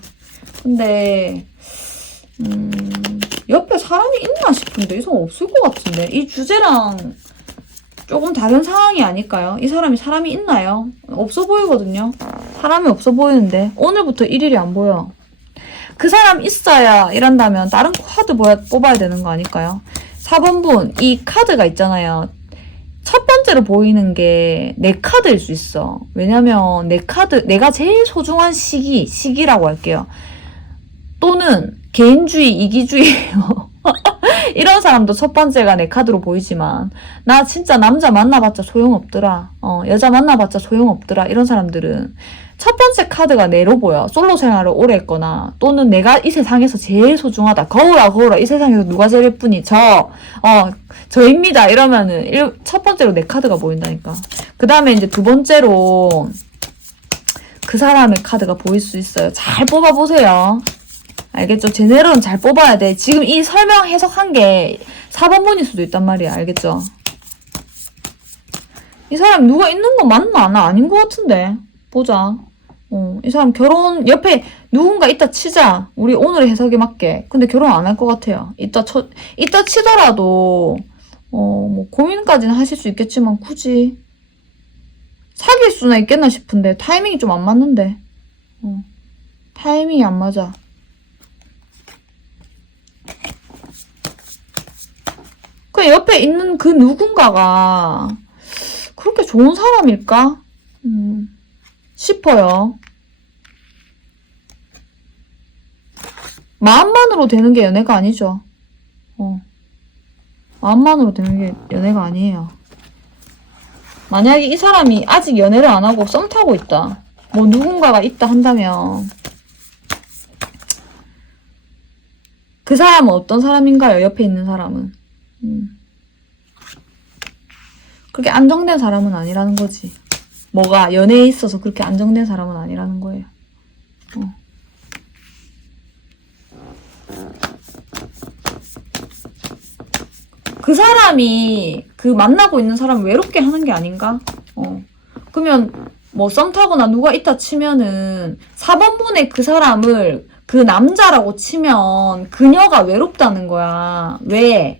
근데 옆에 사람이 있나 싶은데 이 사람 없을 것 같은데. 이 주제랑 조금 다른 상황이 아닐까요? 이 사람이 있나요? 없어 보이거든요. 사람이 없어 보이는데 오늘부터 1일이 안 보여. 그 사람 있어야 이란다면 다른 카드 뽑아야 되는 거 아닐까요? 4번분 이 카드가 있잖아요. 첫 번째로 보이는 게 내 카드일 수 있어. 왜냐면 내 카드, 내가 제일 소중한 시기라고 할게요. 또는 개인주의, 이기주의예요. 이런 사람도 첫 번째가 내 카드로 보이지만 나 진짜 남자 만나봤자 소용없더라. 여자 만나봤자 소용없더라. 이런 사람들은 첫 번째 카드가 내로 보여. 솔로 생활을 오래 했거나 또는 내가 이 세상에서 제일 소중하다. 거울아 이 세상에서 누가 제일 예쁘니? 저입니다. 이러면은 첫 번째로 내 카드가 보인다니까. 그 다음에 이제 두 번째로 그 사람의 카드가 보일 수 있어요. 잘 뽑아보세요. 알겠죠? 제네로는 잘 뽑아야 돼. 지금 이 설명 해석한 게 4번분일 수도 있단 말이야. 알겠죠? 이 사람 누가 있는 거 맞나? 나 아닌 것 같은데. 보자. 이 사람 결혼, 옆에 누군가 있다 치자. 우리 오늘의 해석에 맞게. 근데 결혼 안 할 것 같아요. 이따 치더라도, 뭐, 고민까지는 하실 수 있겠지만, 굳이. 사귈 수나 있겠나 싶은데, 타이밍이 좀 안 맞는데. 타이밍이 안 맞아. 그 옆에 있는 그 누군가가 그렇게 좋은 사람일까? 싶어요. 마음만으로 되는 게 연애가 아니죠. 마음만으로 되는 게 연애가 아니에요. 만약에 이 사람이 아직 연애를 안 하고 썸 타고 있다. 뭐 누군가가 있다 한다면 그 사람은 어떤 사람인가요? 옆에 있는 사람은. 그렇게 안정된 사람은 아니라는 거지. 뭐가 연애에 있어서 그렇게 안정된 사람은 아니라는 거예요. 그 사람이 그 만나고 있는 사람을 외롭게 하는 게 아닌가? 그러면 뭐 썸 타거나 누가 있다 치면은 4번분의 그 사람을 그 남자라고 치면 그녀가 외롭다는 거야. 왜?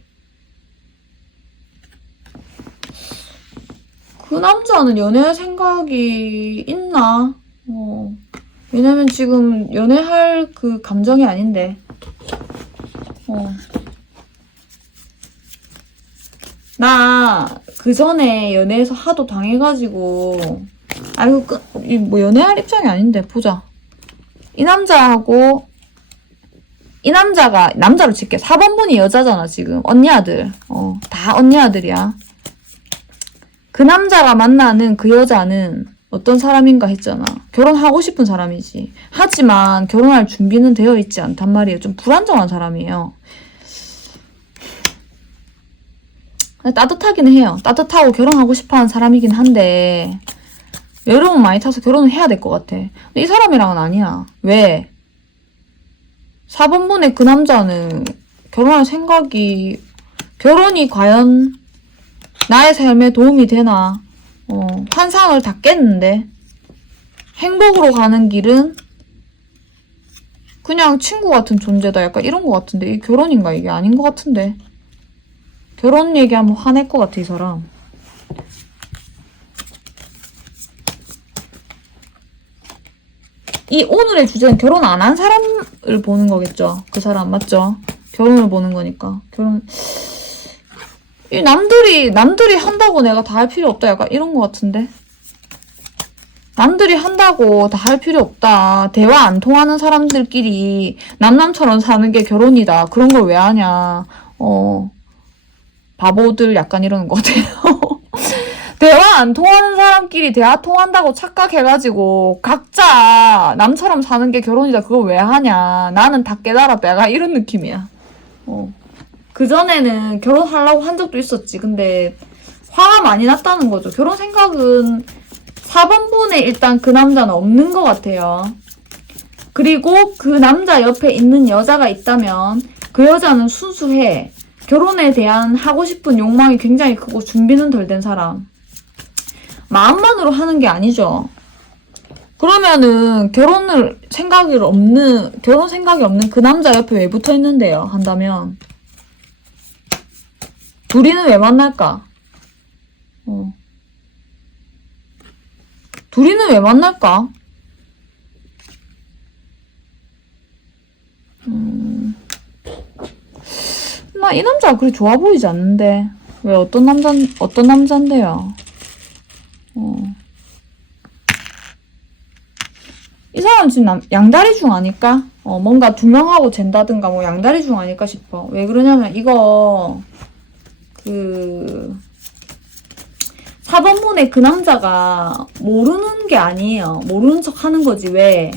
그 남자는 연애할 생각이 있나? 왜냐면 지금 연애할 그 감정이 아닌데. 나 그 전에 연애해서 하도 당해가지고 뭐 연애할 입장이 아닌데. 보자. 이 남자하고 이 남자가 남자로 칠게. 4번분이 여자잖아 지금. 언니 아들. 다 언니 아들이야. 그 남자가 만나는 그 여자는 어떤 사람인가 했잖아. 결혼하고 싶은 사람이지. 하지만 결혼할 준비는 되어 있지 않단 말이에요. 좀 불안정한 사람이에요. 따뜻하기는 해요. 따뜻하고 결혼하고 싶어하는 사람이긴 한데 외로움 많이 타서 결혼을 해야 될 것 같아. 근데 이 사람이랑은 아니야. 왜? 4번분의 그 남자는 결혼할 생각이 결혼이 과연 나의 삶에 도움이 되나? 환상을 다 깼는데 행복으로 가는 길은 그냥 친구 같은 존재다. 약간 이런 것 같은데 이게 결혼인가? 이게 아닌 것 같은데 결혼 얘기하면 화낼 것 같아 이 사람. 이 오늘의 주제는 결혼 안 한 사람을 보는 거겠죠. 그 사람 맞죠? 결혼을 보는 거니까. 결혼 이 남들이 한다고 내가 다 할 필요 없다. 약간 이런 것 같은데. 남들이 한다고 다 할 필요 없다. 대화 안 통하는 사람들끼리 남남처럼 사는 게 결혼이다. 그런 걸 왜 하냐. 바보들 약간 이러는 것 같아요. 대화 안 통하는 사람끼리 대화 통한다고 착각해가지고 각자 남처럼 사는 게 결혼이다. 그걸 왜 하냐. 나는 다 깨달았다. 약간 이런 느낌이야. 그전에는 결혼하려고 한 적도 있었지. 근데 화가 많이 났다는 거죠. 결혼 생각은 4번분에 일단 그 남자는 없는 것 같아요. 그리고 그 남자 옆에 있는 여자가 있다면 그 여자는 순수해. 결혼에 대한 하고 싶은 욕망이 굉장히 크고 준비는 덜 된 사람. 마음만으로 하는 게 아니죠. 그러면은 결혼 생각이 없는 그 남자 옆에 왜 붙어 있는데요? 한다면 둘이는 왜 만날까? 둘이는 왜 만날까? 나 이 남자가 그리 좋아 보이지 않는데. 왜 어떤 남잔데요? 이 사람 지금 양다리 중 아닐까? 뭔가 두 명하고 잰다든가 뭐 양다리 중 아닐까 싶어. 왜 그러냐면 이거 4번분의 그 남자가 모르는 게 아니에요. 모르는 척 하는 거지. 왜?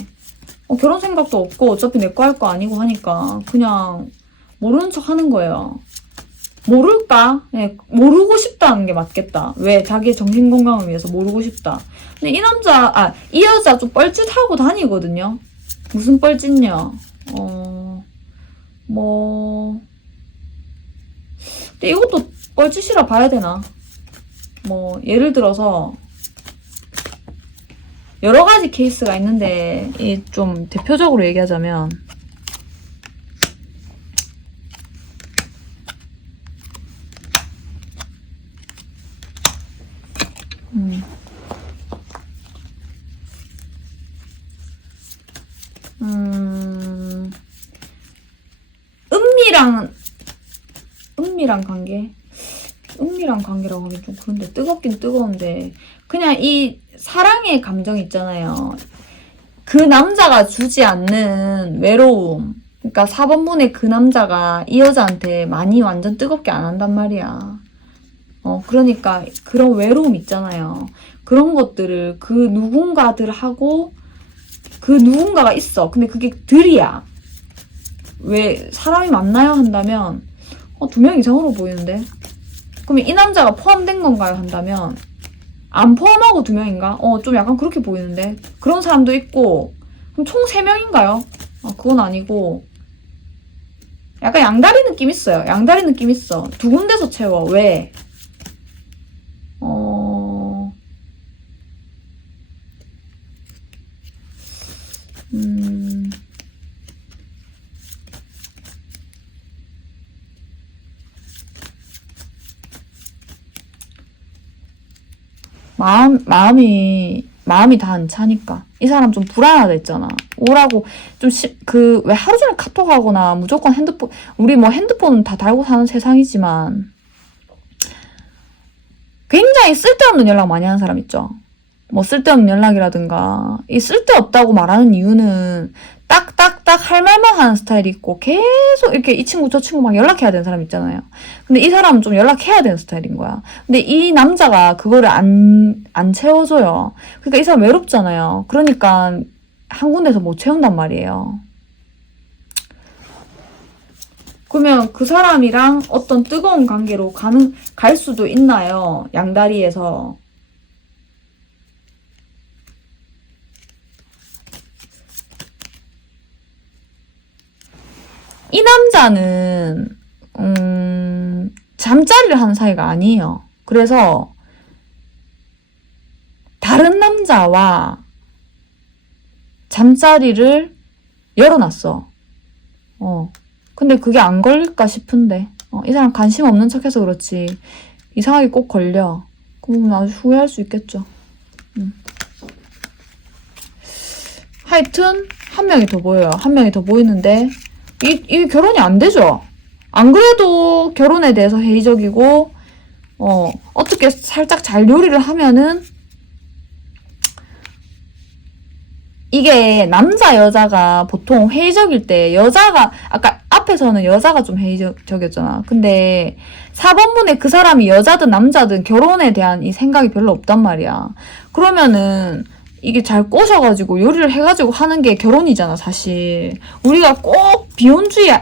결혼 생각도 없고 어차피 내 거 할 거 아니고 하니까 그냥 모르는 척 하는 거예요. 모를까? 네, 모르고 싶다는 게 맞겠다. 왜? 자기의 정신건강을 위해서 모르고 싶다. 근데 이 여자 좀 뻘짓하고 다니거든요. 무슨 뻘짓냐? 근데 이것도 뻘짓이라 봐야 되나? 예를 들어서, 여러 가지 케이스가 있는데, 좀 대표적으로 얘기하자면, 은밀한 관계라고 하긴 좀 그런데, 뜨겁긴 뜨거운데, 그냥 이 사랑의 감정 있잖아요. 그 남자가 주지 않는 외로움. 그러니까 4번분의 그 남자가 이 여자한테 많이 완전 뜨겁게 안 한단 말이야. 그러니까 그런 외로움 있잖아요. 그런 것들을 그 누군가들하고 그 누군가가 있어. 근데 그게 들이야. 왜 사람이 만나요 한다면 2명 이상으로 보이는데? 그럼 이 남자가 포함된 건가요 한다면 안 포함하고 2명인가? 좀 약간 그렇게 보이는데? 그런 사람도 있고 그럼 총 3명인가요? 그건 아니고 약간 양다리 느낌 있어요. 양다리 느낌 있어. 두 군데서 채워. 왜? 마음이 다 안 차니까. 이 사람 좀 불안하다 했잖아. 오라고, 왜 하루 종일 카톡 하거나 무조건 우리 핸드폰은 다 달고 사는 세상이지만, 굉장히 쓸데없는 연락 많이 하는 사람 있죠. 쓸데없는 연락이라든가, 이 쓸데없다고 말하는 이유는, 딱딱딱 할 말만 하는 스타일이 있고, 계속 이렇게 이 친구 저 친구 막 연락해야 되는 사람 있잖아요. 근데 이 사람은 좀 연락해야 되는 스타일인 거야. 근데 이 남자가 그거를 안 채워줘요. 그러니까 이 사람 외롭잖아요. 그러니까 한 군데서 못 채운단 말이에요. 그러면 그 사람이랑 어떤 뜨거운 관계로 갈 수도 있나요? 양다리에서. 이 남자는 잠자리를 하는 사이가 아니에요. 그래서 다른 남자와 잠자리를 열어놨어. 근데 그게 안 걸릴까 싶은데. 이 사람 관심 없는 척해서 그렇지. 이상하게 꼭 걸려. 그러면 아주 후회할 수 있겠죠. 하여튼 한 명이 더 보여요. 한 명이 더 보이는데 이 결혼이 안 되죠. 안 그래도 결혼에 대해서 회의적이고 어떻게 살짝 잘 요리를 하면은 이게 남자 여자가 보통 회의적일 때 여자가 아까 앞에서는 여자가 좀 회의적이었잖아. 근데 4번분에 그 사람이 여자든 남자든 결혼에 대한 이 생각이 별로 없단 말이야. 그러면은 이게 잘 꼬셔가지고 요리를 해가지고 하는 게 결혼이잖아, 사실. 우리가 꼭 비혼주의,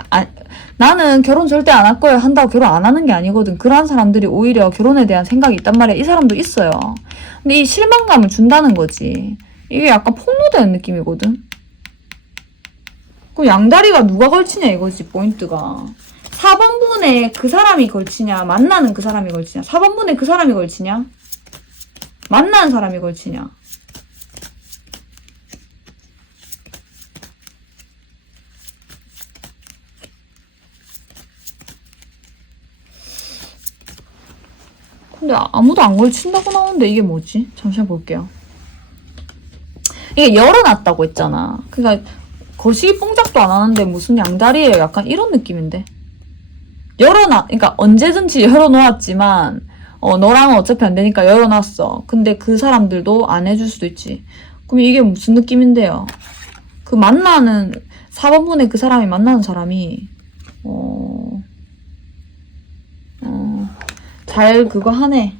나는 결혼 절대 안 할 거야 한다고 결혼 안 하는 게 아니거든. 그런 사람들이 오히려 결혼에 대한 생각이 있단 말이야. 이 사람도 있어요. 근데 이 실망감을 준다는 거지. 이게 약간 폭로되는 느낌이거든. 그 양다리가 누가 걸치냐 이거지, 포인트가. 4번분에 그 사람이 걸치냐, 만나는 그 사람이 걸치냐. 4번분에 그 사람이 걸치냐, 만나는 사람이 걸치냐. 근데 아무도 안 걸친다고 나오는데 이게 뭐지? 잠시만 볼게요. 이게 열어놨다고 했잖아. 그러니까 거시기 뽕짝도 안 하는데 무슨 양다리예요? 약간 이런 느낌인데. 그러니까 언제든지 열어놓았지만 너랑은 어차피 안 되니까 열어놨어. 근데 그 사람들도 안 해줄 수도 있지. 그럼 이게 무슨 느낌인데요? 그 만나는 4번분에 그 사람이 만나는 사람이 잘 그거 하네.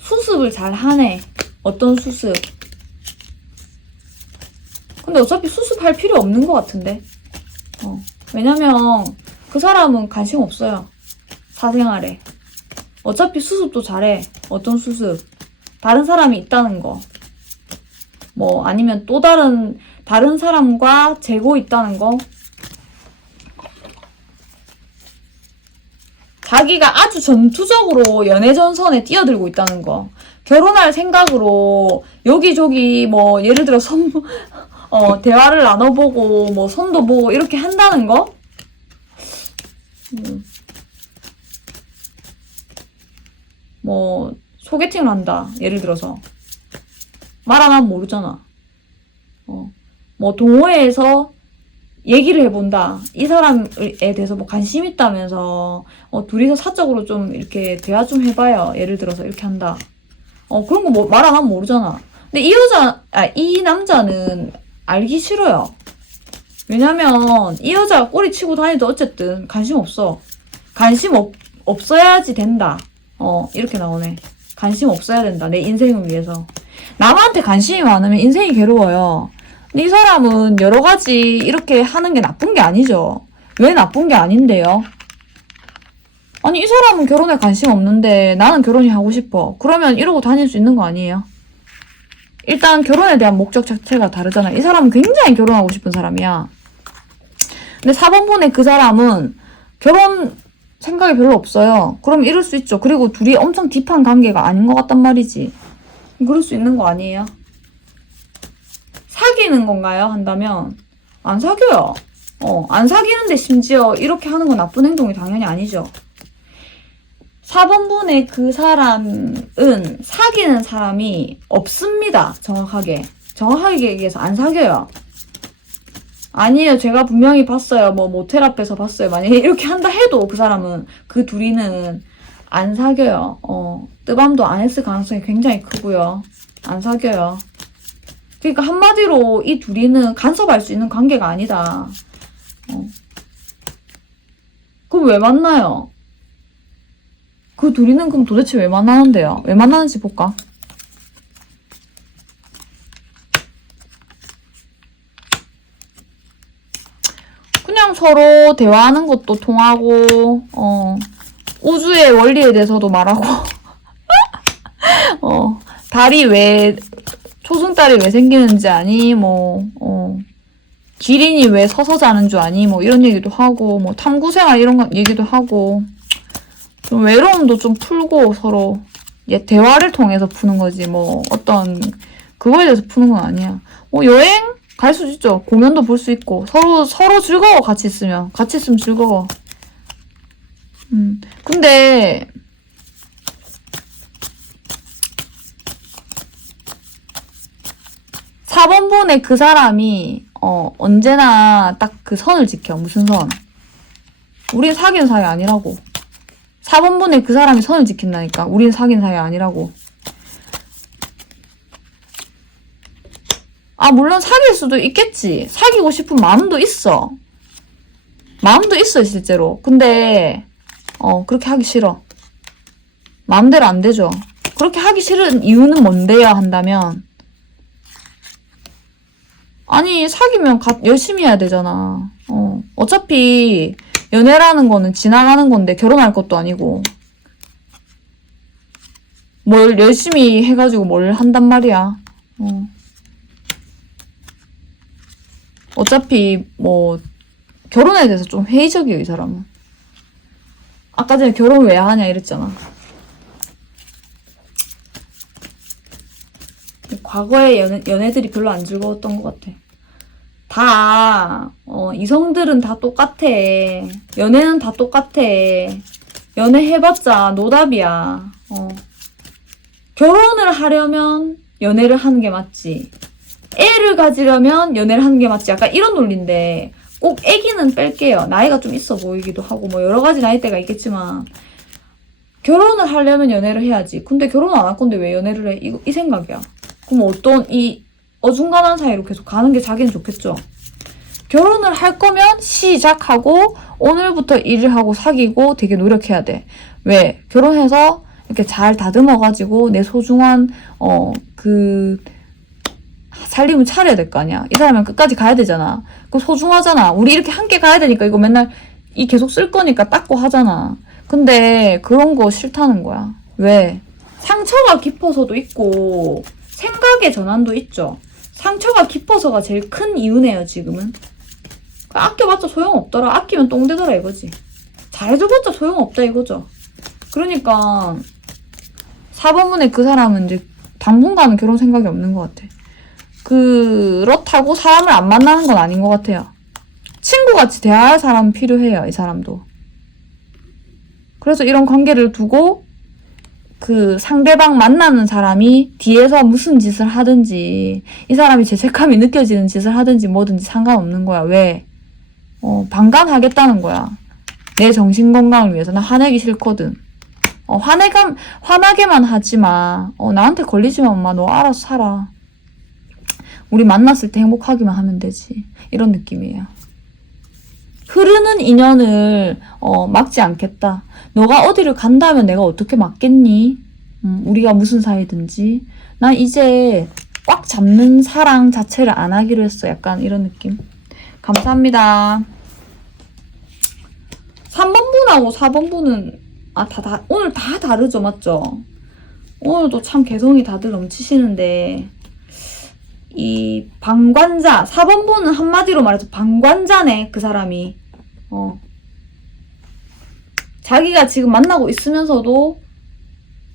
수습을 잘 하네. 어떤 수습? 근데 어차피 수습할 필요 없는 것 같은데. 왜냐면 그 사람은 관심 없어요. 사생활에. 어차피 수습도 잘해. 어떤 수습? 다른 사람이 있다는 거. 뭐 아니면 또 다른 사람과 재고 있다는 거. 자기가 아주 전투적으로 연애 전선에 뛰어들고 있다는 거. 결혼할 생각으로 여기저기 뭐 예를 들어 대화를 나눠보고 뭐 손도 보고 이렇게 한다는 거. 뭐 소개팅을 한다. 예를 들어서 말 안 하면 모르잖아. 뭐 동호회에서 얘기를 해본다. 이 사람에 대해서 뭐 관심 있다면서 둘이서 사적으로 좀 이렇게 대화 좀 해봐요. 예를 들어서 이렇게 한다. 그런 거 뭐 말 안 하면 모르잖아. 근데 이 남자는 알기 싫어요. 왜냐면 이 여자가 꼬리 치고 다니도 어쨌든 관심 없어. 관심 없어야지 된다. 이렇게 나오네. 관심 없어야 된다. 내 인생을 위해서. 남한테 관심이 많으면 인생이 괴로워요. 근데 이 사람은 여러 가지 이렇게 하는 게 나쁜 게 아니죠. 왜 나쁜 게 아닌데요? 아니 이 사람은 결혼에 관심 없는데 나는 결혼이 하고 싶어. 그러면 이러고 다닐 수 있는 거 아니에요? 일단 결혼에 대한 목적 자체가 다르잖아요. 이 사람은 굉장히 결혼하고 싶은 사람이야. 근데 4번분에 그 사람은 결혼 생각이 별로 없어요. 그럼 이럴 수 있죠. 그리고 둘이 엄청 딥한 관계가 아닌 것 같단 말이지. 그럴 수 있는 거 아니에요? 사귀는 건가요? 한다면 안 사귀어요. 안 사귀는데 심지어 이렇게 하는 건 나쁜 행동이 당연히 아니죠. 4번분의 그 사람은 사귀는 사람이 없습니다. 정확하게 얘기해서 안 사귀어요. 아니에요. 제가 분명히 봤어요. 뭐 모텔 앞에서 봤어요. 만약에 이렇게 한다 해도 그 사람은 그 둘이는 안 사귀어요. 뜨밤도 안 했을 가능성이 굉장히 크고요. 안 사귀어요. 그러니까 한마디로 이 둘이는 간섭할 수 있는 관계가 아니다. 그럼 왜 만나요? 그 둘이는 그럼 도대체 왜 만나는데요? 왜 만나는지 볼까? 그냥 서로 대화하는 것도 통하고, 우주의 원리에 대해서도 말하고, 달이 왜, 초승달이 왜 생기는지 아니, 기린이 왜 서서 자는 줄 아니, 이런 얘기도 하고, 탐구생활 이런 거 얘기도 하고, 좀 외로움도 좀 풀고, 서로, 대화를 통해서 푸는 거지, 어떤, 그거에 대해서 푸는 건 아니야. 여행 갈 수 있죠. 공연도 볼 수 있고, 서로 즐거워, 같이 있으면. 같이 있으면 즐거워. 근데, 4번분의 그 사람이, 언제나 딱 그 선을 지켜. 무슨 선? 우린 사귀는 사이 아니라고. 4번분의 그 사람이 선을 지킨다니까. 우린 사귄 사이 아니라고. 물론 사귈 수도 있겠지. 사귀고 싶은 마음도 있어. 마음도 있어, 실제로. 근데, 그렇게 하기 싫어. 마음대로 안 되죠. 그렇게 하기 싫은 이유는 뭔데요? 한다면, 아니, 사귀면 열심히 해야 되잖아. 어차피, 연애라는 거는 지나가는 건데, 결혼할 것도 아니고. 뭘 열심히 해가지고 뭘 한단 말이야. 어차피, 결혼에 대해서 좀 회의적이에요, 이 사람은. 아까 전에 결혼 왜 하냐 이랬잖아. 과거의 연애들이 별로 안 즐거웠던 것 같아. 다, 이성들은 다 똑같아. 연애는 다 똑같아. 연애 해봤자 노답이야. 결혼을 하려면 연애를 하는 게 맞지. 애를 가지려면 연애를 하는 게 맞지. 약간 이런 논리인데, 꼭 애기는 뺄게요. 나이가 좀 있어 보이기도 하고, 여러 가지 나이대가 있겠지만, 결혼을 하려면 연애를 해야지. 근데 결혼 안 할 건데 왜 연애를 해? 이 생각이야. 그럼 이 어중간한 사이로 계속 가는 게 자기는 좋겠죠? 결혼을 할 거면 시작하고, 오늘부터 일을 하고 사귀고 되게 노력해야 돼. 왜? 결혼해서 이렇게 잘 다듬어가지고 내 소중한, 살림을 차려야 될 거 아니야. 이 사람은 끝까지 가야 되잖아. 그거 소중하잖아. 우리 이렇게 함께 가야 되니까 이거 맨날 계속 쓸 거니까 닦고 하잖아. 근데 그런 거 싫다는 거야. 왜? 상처가 깊어서도 있고 생각의 전환도 있죠. 상처가 깊어서가 제일 큰 이유네요, 지금은. 아껴봤자 소용없더라. 아끼면 똥되더라 이거지. 잘해줘봤자 소용없다 이거죠. 그러니까 4번분의 그 사람은 이제 당분간은 결혼 생각이 없는 것 같아. 그렇다고 사람을 안 만나는 건 아닌 것 같아요. 친구같이 대화할 사람 필요해요, 이 사람도. 그래서 이런 관계를 두고 그 상대방 만나는 사람이 뒤에서 무슨 짓을 하든지 이 사람이 죄책감이 느껴지는 짓을 하든지 뭐든지 상관없는 거야. 왜? 방관하겠다는 거야. 내 정신건강을 위해서. 나 화내기 싫거든. 화나게만 하지 마. 나한테 걸리지 마, 엄마. 너 알아서 살아. 우리 만났을 때 행복하기만 하면 되지. 이런 느낌이에요. 흐르는 인연을 막지 않겠다. 너가 어디를 간다면 내가 어떻게 막겠니? 우리가 무슨 사이든지. 난 이제 꽉 잡는 사랑 자체를 안 하기로 했어. 약간 이런 느낌. 감사합니다. 3번분하고 4번분은 오늘 다 다르죠, 맞죠? 오늘도 참 개성이 다들 넘치시는데 이 방관자 4번분은 한마디로 말해서 방관자네. 그 사람이 자기가 지금 만나고 있으면서도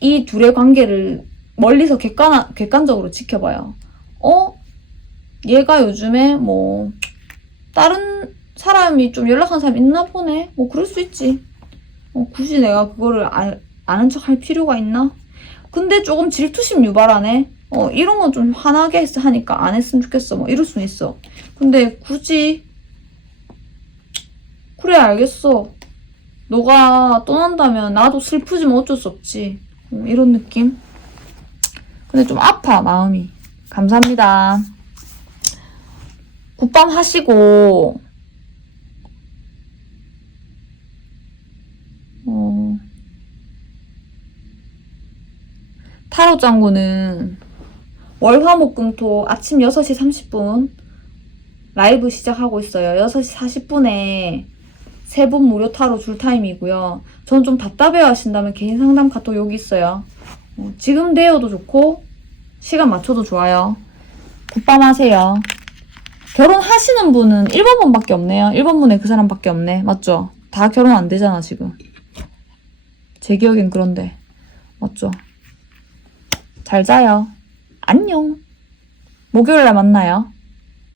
이 둘의 관계를 멀리서 객관적으로 지켜봐요. 얘가 요즘에 다른 사람이 좀 연락한 사람 있나 보네. 그럴 수 있지. 굳이 내가 그거를 아는 척 할 필요가 있나? 근데 조금 질투심 유발하네. 이런 건 좀 화나게 하니까 안 했으면 좋겠어. 이럴 수는 있어. 근데 굳이 그래, 알겠어. 너가 떠난다면 나도 슬프지만 어쩔 수 없지. 이런 느낌? 근데 좀 아파, 마음이. 감사합니다. 굿밤 하시고 타로 짱구는 월화목금토 아침 6시 30분 라이브 시작하고 있어요. 6시 40분에 3분 무료 타로 줄 타임이고요. 전 좀 답답해 하신다면 개인 상담 카톡 여기 있어요. 지금 되어도 좋고 시간 맞춰도 좋아요. 굿밤 하세요. 결혼하시는 분은 1번 분밖에 없네요. 1번 분에 그 사람밖에 없네. 맞죠? 다 결혼 안 되잖아 지금. 제 기억엔 그런데. 맞죠? 잘 자요. 안녕. 목요일날 만나요.